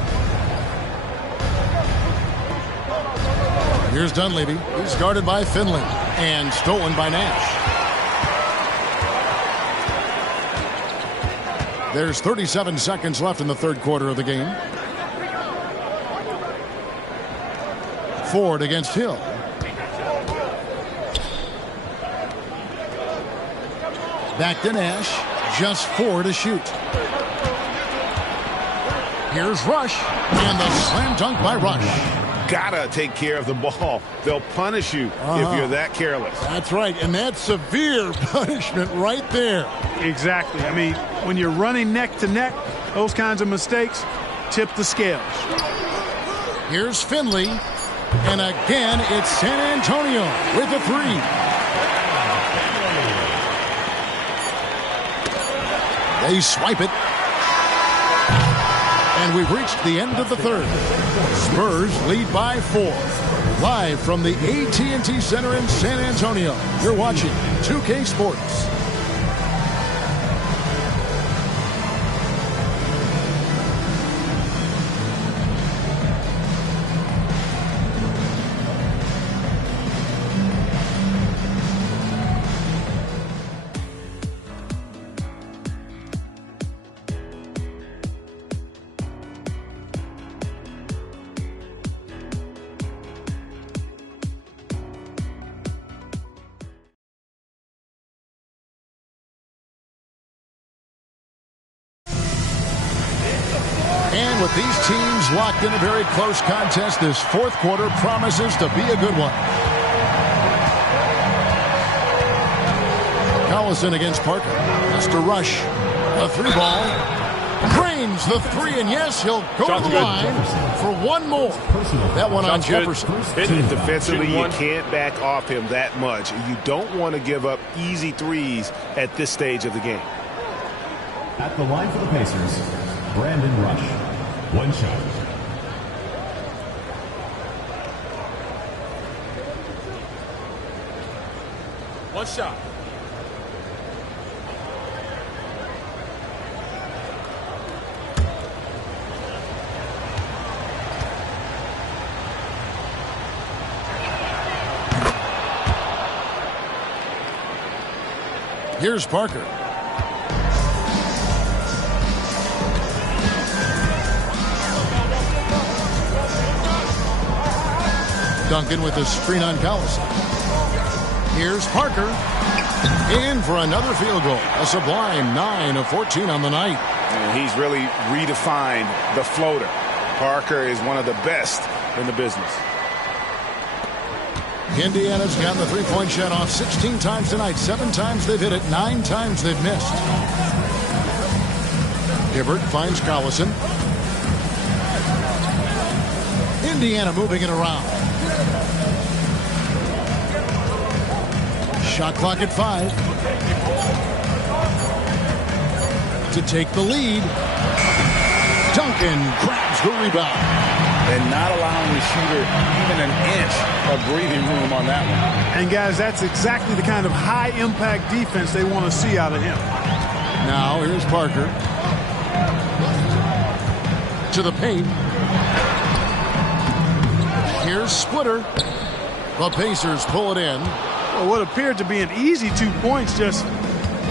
Here's Dunleavy. He's guarded by Finley. And stolen by Nash. There's 37 seconds left in the third quarter of the game. Ford against Hill. Back to Nash. Just 4 to shoot. Here's Rush. And the slam dunk by Rush. Gotta take care of the ball. They'll punish you if you're that careless. That's right. And that's severe punishment right there. Exactly. I mean, when you're running neck to neck, those kinds of mistakes tip the scales. Here's Finley. And again, it's San Antonio with a 3. They swipe it. And we've reached the end of the third. Spurs lead by 4. Live from the AT&T Center in San Antonio, you're watching 2K Sports. And with these teams locked in a very close contest, this fourth quarter promises to be a good one. Collison against Parker. Has to rush. A 3-ball. Drains the 3, and yes, he'll go to the line for one more. That one on Jefferson. Defensively, you can't back off him that much. You don't want to give up easy threes at this stage of the game. At the line for the Pacers, Brandon Rush. 1 shot. One shot. Here's Parker. Duncan with the screen on Collison. Here's Parker. In for another field goal. A sublime 9 of 14 on the night. And he's really redefined the floater. Parker is one of the best in the business. Indiana's gotten the three-point shot off 16 times tonight. 7 times they've hit it. 9 times they've missed. Hibbert finds Collison. Indiana moving it around. Shot clock at 5. To take the lead. Duncan grabs the rebound. And not allowing the shooter even an inch of breathing room on that one. And, guys, that's exactly the kind of high-impact defense they want to see out of him. Now, here's Parker. To the paint. Here's Splitter. The Pacers pull it in. Well, what appeared to be an easy 2 points just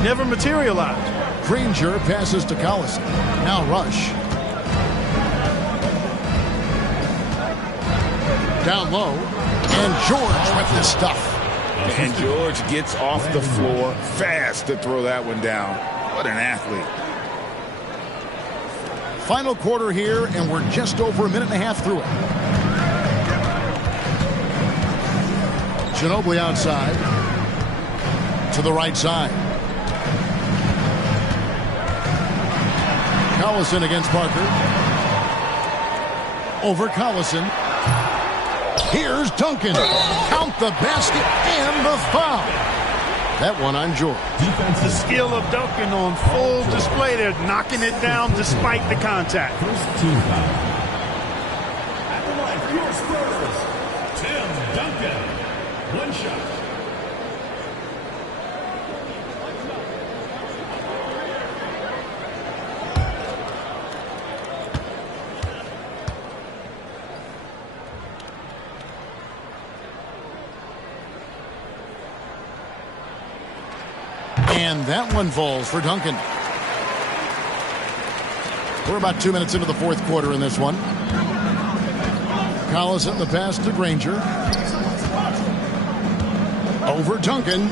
never materialized. Granger passes to Collison. Now Rush. Down low. And George with the stuff. And George gets off the floor fast to throw that one down. What an athlete. Final quarter here, and we're just over a minute and a half through it. Ginobili outside. To the right side. Collison against Parker. Over Collison. Here's Duncan. Count the basket and the foul. That one on George. The skill of Duncan on full display there, knocking it down despite the contact. First team foul. At the line for your Spurs, Tim Duncan. 1 shot. And that one falls for Duncan. We're about 2 minutes into the fourth quarter in this one. Collison, the pass to Granger. Over Duncan.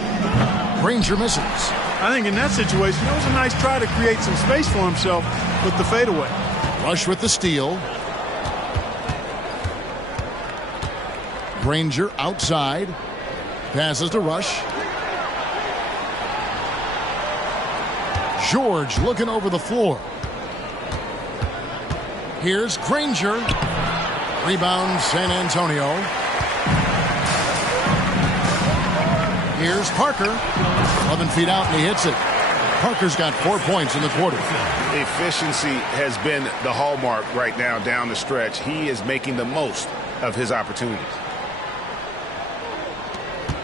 Granger misses. I think in that situation, it was a nice try to create some space for himself with the fadeaway. Rush with the steal. Granger outside. Passes to Rush. George looking over the floor. Here's Granger. Rebound San Antonio. Here's Parker. 11 feet out and he hits it. Parker's got 4 points in the quarter. Efficiency has been the hallmark right now down the stretch. He is making the most of his opportunities.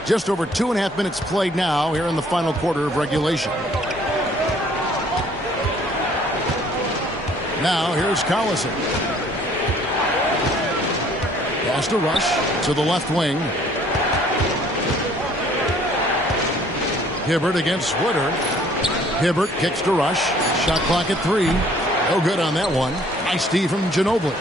Just over 2.5 minutes played now here in the final quarter of regulation. Now here's Collison. Pass to Rush to the left wing. Hibbert against Splitter. Hibbert kicks to Rush. Shot clock at 3. No good on that one. Nice D from Ginobili.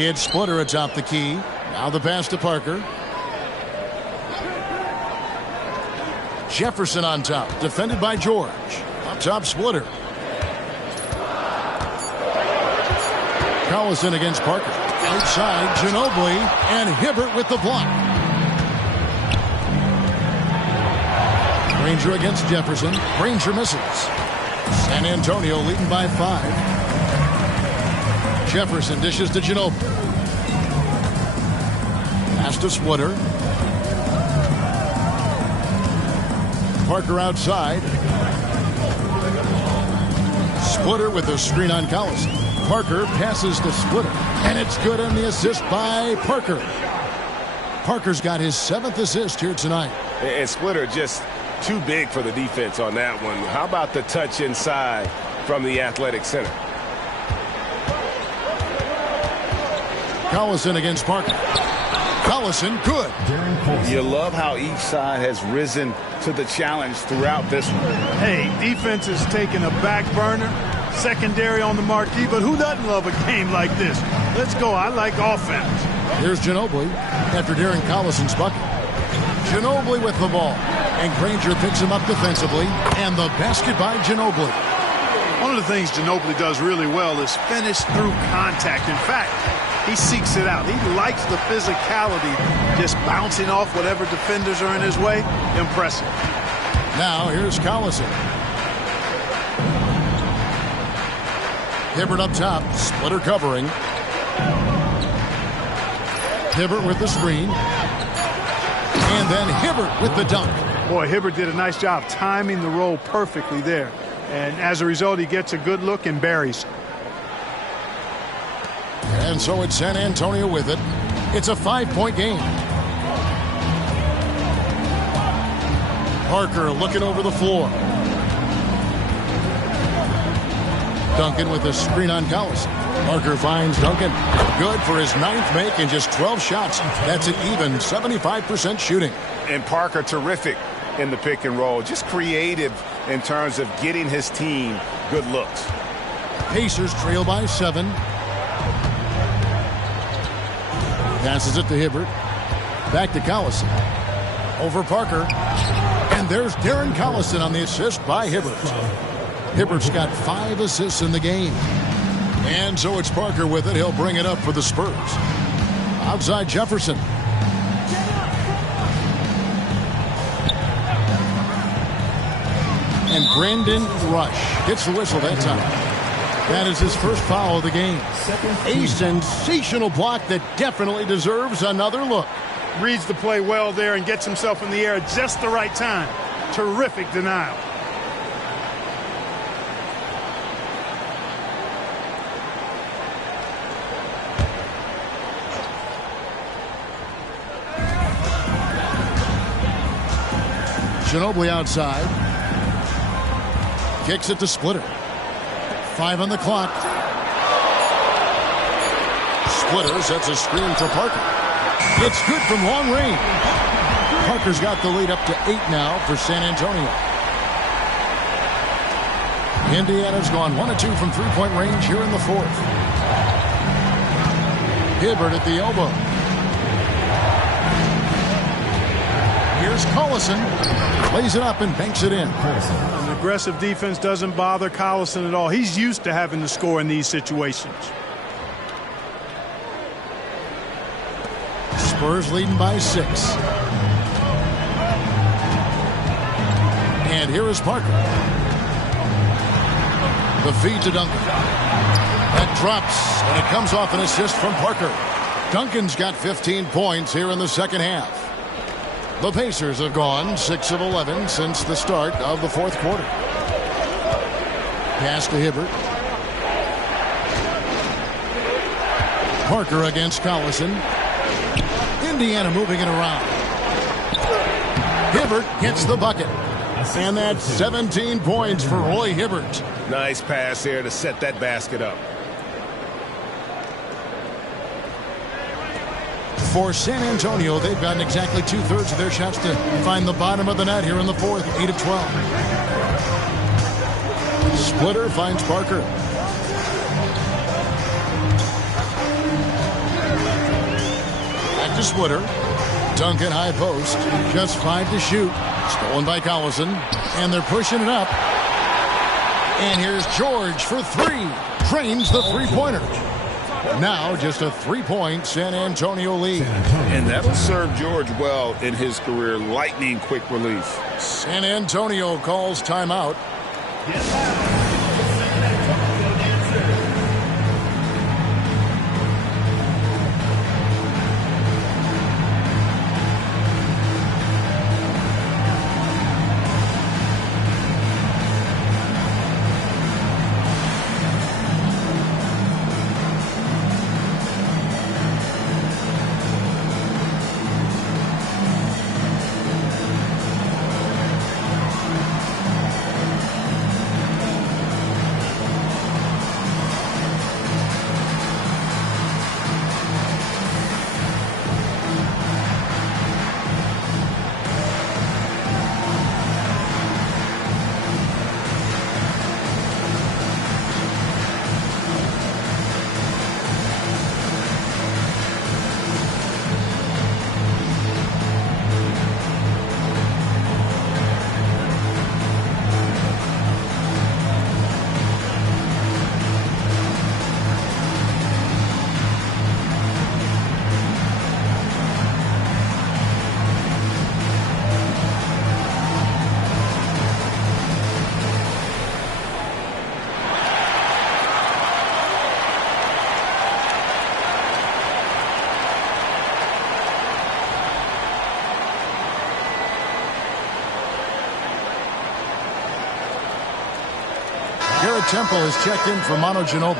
It's Splitter atop the key. Now the pass to Parker. Jefferson on top. Defended by George. Up top, Splitter. Collison against Parker. Outside, Ginobili, and Hibbert with the block. Granger against Jefferson. Granger misses. San Antonio leading by 5. Jefferson dishes to Ginobili. Pass to Splitter. Parker outside. Splitter with a screen on Collison. Parker passes to Splitter. And it's good on the assist by Parker. Parker's got his 7th assist here tonight. And Splitter just too big for the defense on that one. How about the touch inside from the athletic center? Collison against Parker. Collison, good. You love how each side has risen to the challenge throughout this one. Hey, defense is taking a back burner. Secondary on the marquee, but who doesn't love a game like this? Let's go. I like offense. Here's Ginobili after Darren Collison's bucket. Ginobili with the ball. And Granger picks him up defensively. And the basket by Ginobili. One of the things Ginobili does really well is finish through contact. In fact, he seeks it out. He likes the physicality, just bouncing off whatever defenders are in his way. Impressive. Now here's Collison. Hibbert up top. Splitter covering. Hibbert with the screen. And then Hibbert with the dunk. Boy, Hibbert did a nice job timing the roll perfectly there. And as a result, he gets a good look and buries. And so it's San Antonio with it. It's a 5-point game. Parker looking over the floor. Duncan with a screen on Collison. Parker finds Duncan. Good for his 9th make in just 12 shots. That's an even 75% shooting. And Parker terrific in the pick and roll. Just creative in terms of getting his team good looks. Pacers trail by 7. Passes it to Hibbert. Back to Collison. Over Parker. And there's Darren Collison on the assist by Hibbert. Hibbert's got 5 assists in the game. And so it's Parker with it. He'll bring it up for the Spurs. Outside Jefferson. And Brandon Rush gets the whistle that time. That is his first foul of the game. A sensational block that definitely deserves another look. Reads the play well there and gets himself in the air at just the right time. Terrific denial. Ginobili outside. Kicks it to Splitter. 5 on the clock. Splitter sets a screen for Parker. It's good from long range. Parker's got the lead up to 8 now for San Antonio. Indiana's gone 1 of 2 from 3-point range here in the 4th. Hibbert at the elbow. Here's Collison. Plays it up and banks it in. An aggressive defense doesn't bother Collison at all. He's used to having to score in these situations. Spurs leading by 6. And here is Parker. The feed to Duncan. That drops, and it comes off an assist from Parker. Duncan's got 15 points here in the second half. The Pacers have gone 6 of 11 since the start of the fourth quarter. Pass to Hibbert. Parker against Collison. Indiana moving it around. Hibbert gets the bucket. And that's 17 points for Roy Hibbert. Nice pass there to set that basket up. For San Antonio, they've gotten exactly 2/3 of their shots to find the bottom of the net here in the fourth, 8 of 12. Splitter finds Parker. Back to Splitter. Duncan high post. Just 5 to shoot. Stolen by Collison. And they're pushing it up. And here's George for 3. Drains the three-pointer. Now just a 3-point San Antonio lead. And that'll serve George well in his career. Lightning quick release. San Antonio calls timeout. Temple has checked in for Manu Ginobili.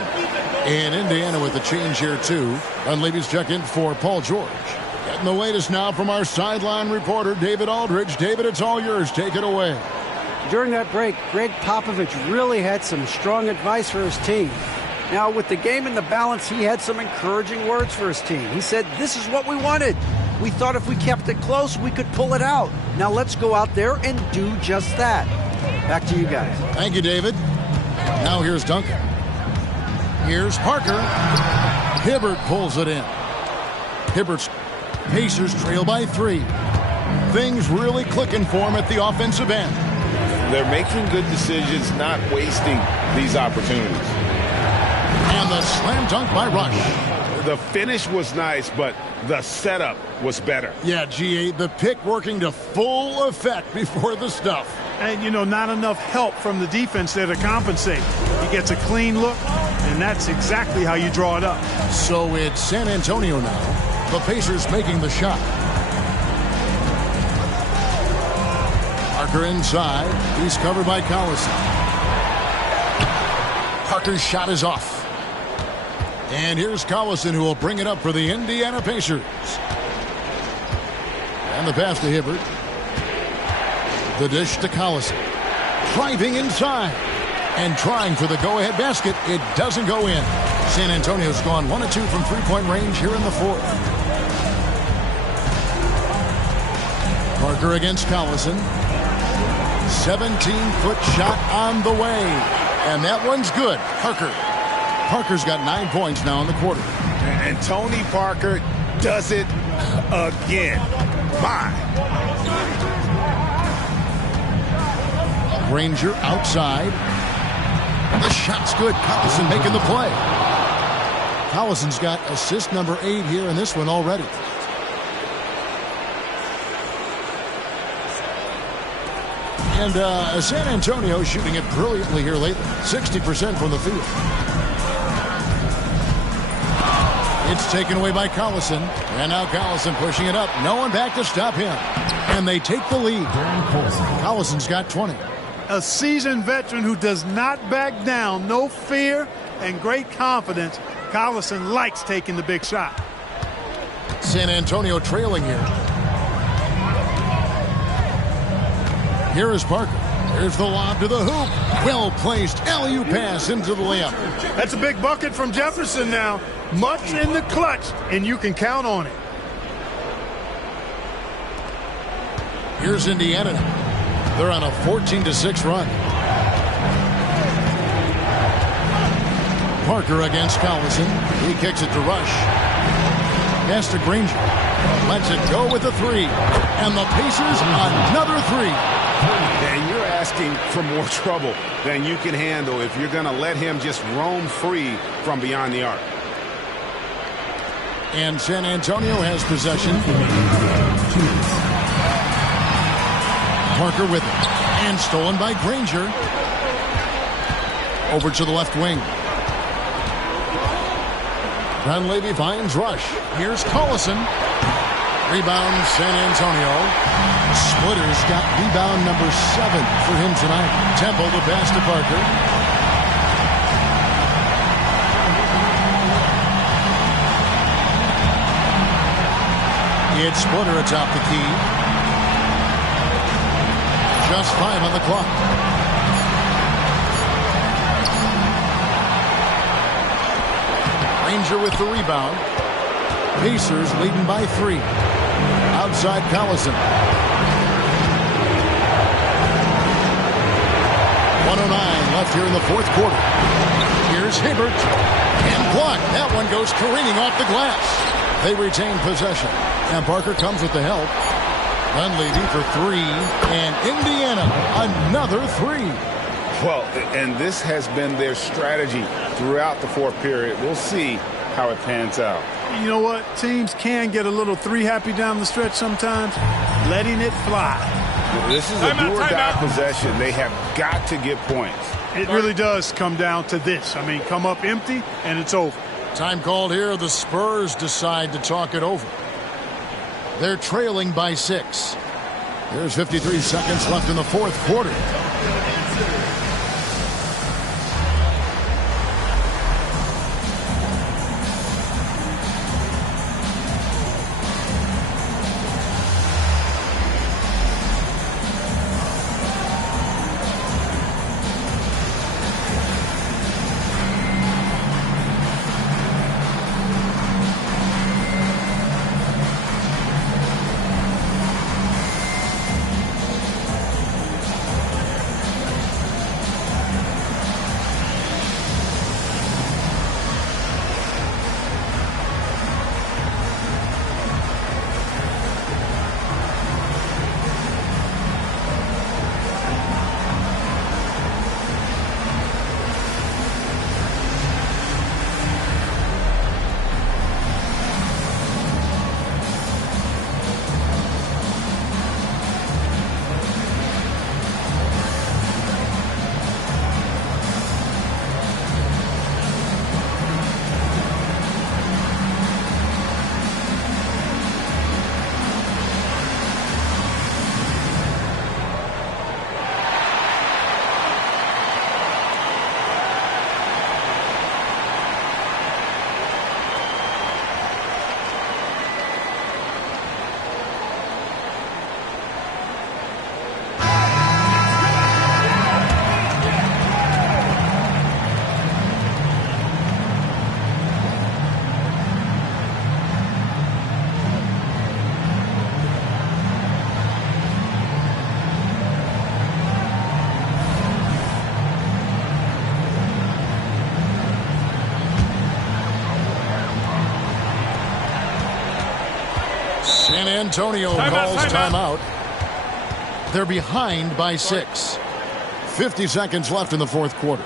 And Indiana with the change here, too. Dunleavy's checked in for Paul George. Getting the latest now from our sideline reporter, David Aldridge. David, it's all yours. Take it away. During that break, Greg Popovich really had some strong advice for his team. Now, with the game in the balance, he had some encouraging words for his team. He said, this is what we wanted. We thought if we kept it close, we could pull it out. Now let's go out there and do just that. Back to you guys. Thank you, David. Now here's Duncan. Here's Parker. Hibbert pulls it in. Hibbert's Pacers trail by 3. Things really clicking for him at the offensive end. They're making good decisions, not wasting these opportunities. And the slam dunk by Rush. The finish was nice, but the setup was better. Yeah, GA, the pick working to full effect before the stuff. And, you know, not enough help from the defense there to compensate. He gets a clean look, and that's exactly how you draw it up. So it's San Antonio now. The Pacers making the shot. Parker inside. He's covered by Collison. Parker's shot is off. And here's Collison, who will bring it up for the Indiana Pacers. And the pass to Hibbert. The dish to Collison. Driving inside. And trying for the go-ahead basket. It doesn't go in. San Antonio's gone 1 of 2 from three-point range here in the fourth. Parker against Collison. 17-foot shot on the way. And that one's good. Parker's got 9 points now in the quarter. And Tony Parker does it again. Granger outside. The shot's good. Collison making the play. Collison's got assist number 8 here in this one already. And San Antonio shooting it brilliantly here lately. 60% from the field. It's taken away by Collison. And now Collison pushing it up. No one back to stop him. and they take the lead. Collison's got 20. A seasoned veteran who does not back down. No fear and great confidence. Collison likes taking the big shot. San Antonio trailing here. Here is Parker. Here's the lob to the hoop. Well-placed alley-oop pass into the layup. That's a big bucket from Jefferson now. Much in the clutch, and you can count on it. Here's Indiana. They're on a 14-6 run. Parker against Collison. He kicks it to Rush. Pass to Granger. Lets it go with a three. And the Pacers another three. And you're asking for more trouble than you can handle if you're going to let him just roam free from beyond the arc. And San Antonio has possession. Parker with it. And stolen by Granger. Over to the left wing. Dunleavy finds Rush. Here's Collison. Rebound San Antonio. Splitter's got rebound number 7 for him tonight. Temple to pass to Parker. It's Splitter atop the key. Just 5 on the clock. Ranger with the rebound. Pacers leading by 3. Outside Collison. 1:09 left here in the fourth quarter. Here's Hibbert. And blocked. That one goes careening off the glass. They retain possession. And Parker comes with the help. Dunleavy for 3. And Indiana, another 3. Well, and this has been their strategy throughout the fourth period. We'll see how it pans out. You know what? Teams can get a little 3 happy down the stretch sometimes. Letting it fly. This is a do-or-die possession. They have got to get points. It really does come down to this. I mean, come up empty, and it's over. Time called here. The Spurs decide to talk it over. They're trailing by 6. There's 53 seconds left in the fourth quarter. San Antonio calls timeout. They're behind by 6. 50 seconds left in the fourth quarter.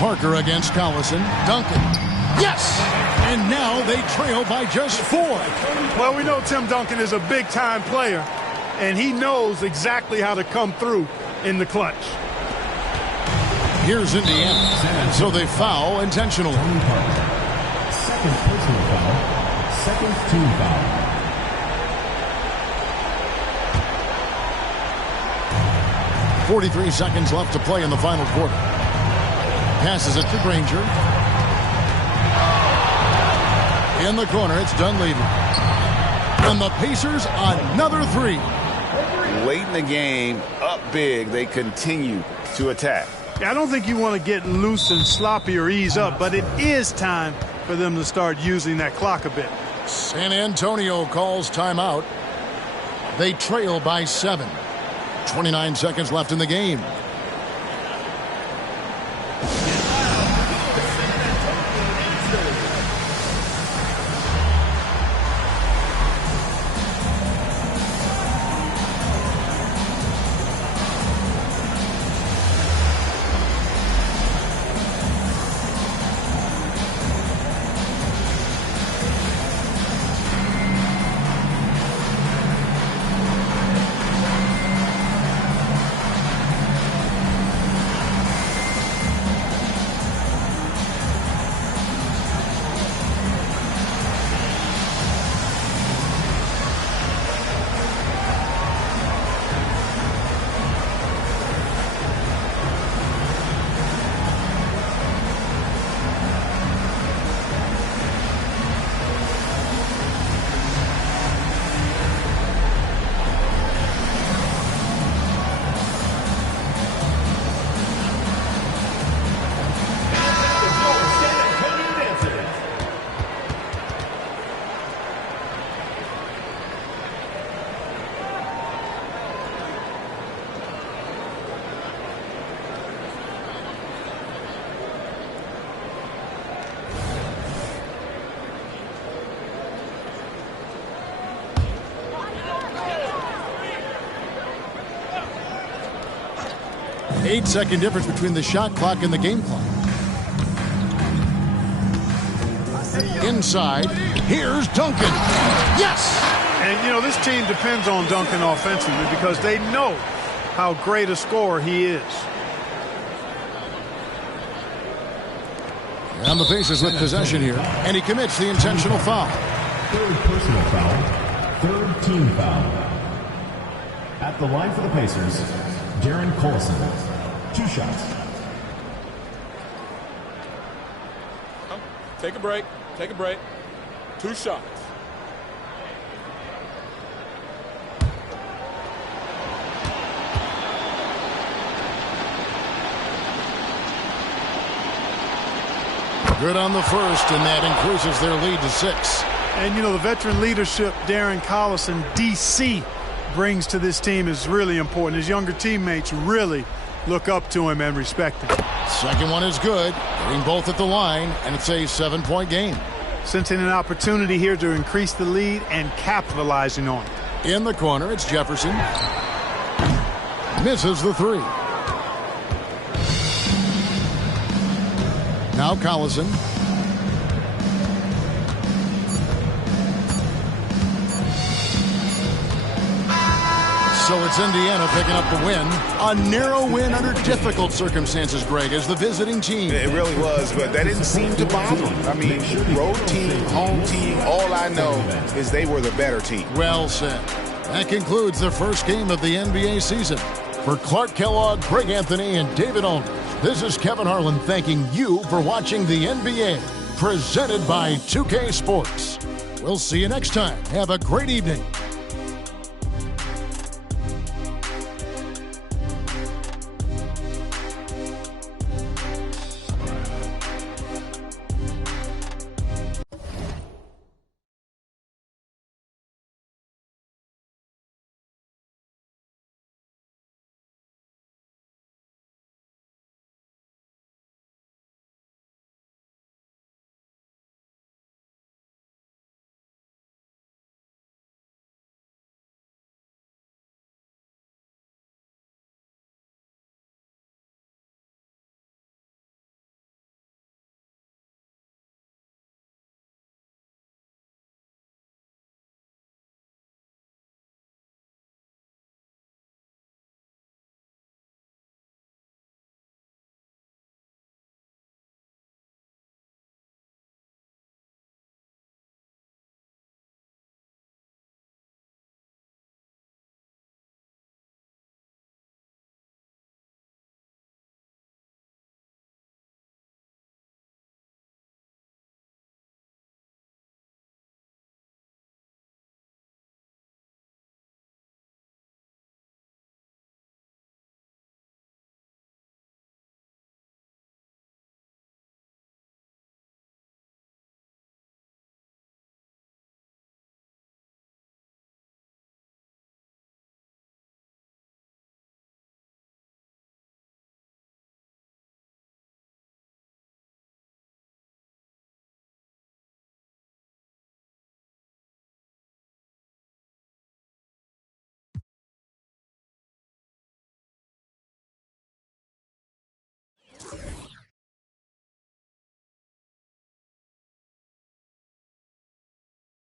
Parker against Collison. Duncan. Yes! And now they trail by just 4. Well, we know Tim Duncan is a big-time player, and he knows exactly how to come through in the clutch. Here's Indiana. So they foul intentionally. Second personal foul. Second team foul. .43 seconds left to play in the final quarter. Passes it to Granger. In the corner, it's Dunleavy. And the Pacers, another 3. Late in the game, up big, they continue to attack. I don't think you want to get loose and sloppy or ease up, but it is time for them to start using that clock a bit. San Antonio calls timeout. They trail by 7. 29 seconds left in the game. Eight-second difference between the shot clock and the game clock. Inside, here's Duncan. Yes! And, you know, this team depends on Duncan offensively because they know how great a scorer he is. And the Pacers with possession here, and he commits the intentional foul. Third personal foul. Third team foul. At the line for the Pacers, Darren Collison. 2 shots. Take a break. Take a break. 2 shots. Good on the first, and that increases their lead to 6. And, you know, the veteran leadership Darren Collison, DC, brings to this team is really important. His younger teammates really look up to him and respect him. Second one is good. Getting both at the line, and it's a 7-point game. Sensing an opportunity here to increase the lead and capitalizing on it. In the corner, it's Jefferson. Misses the 3. Now Collison. So it's Indiana picking up the win. A narrow win under difficult circumstances, Greg, as the visiting team. It really was, but that didn't seem to bother them. I mean, road team, home team, all I know is they were the better team. Well said. That concludes the first game of the NBA season. For Clark Kellogg, Greg Anthony, and David Aldridge, this is Kevin Harlan thanking you for watching the NBA, presented by 2K Sports. We'll see you next time. Have a great evening.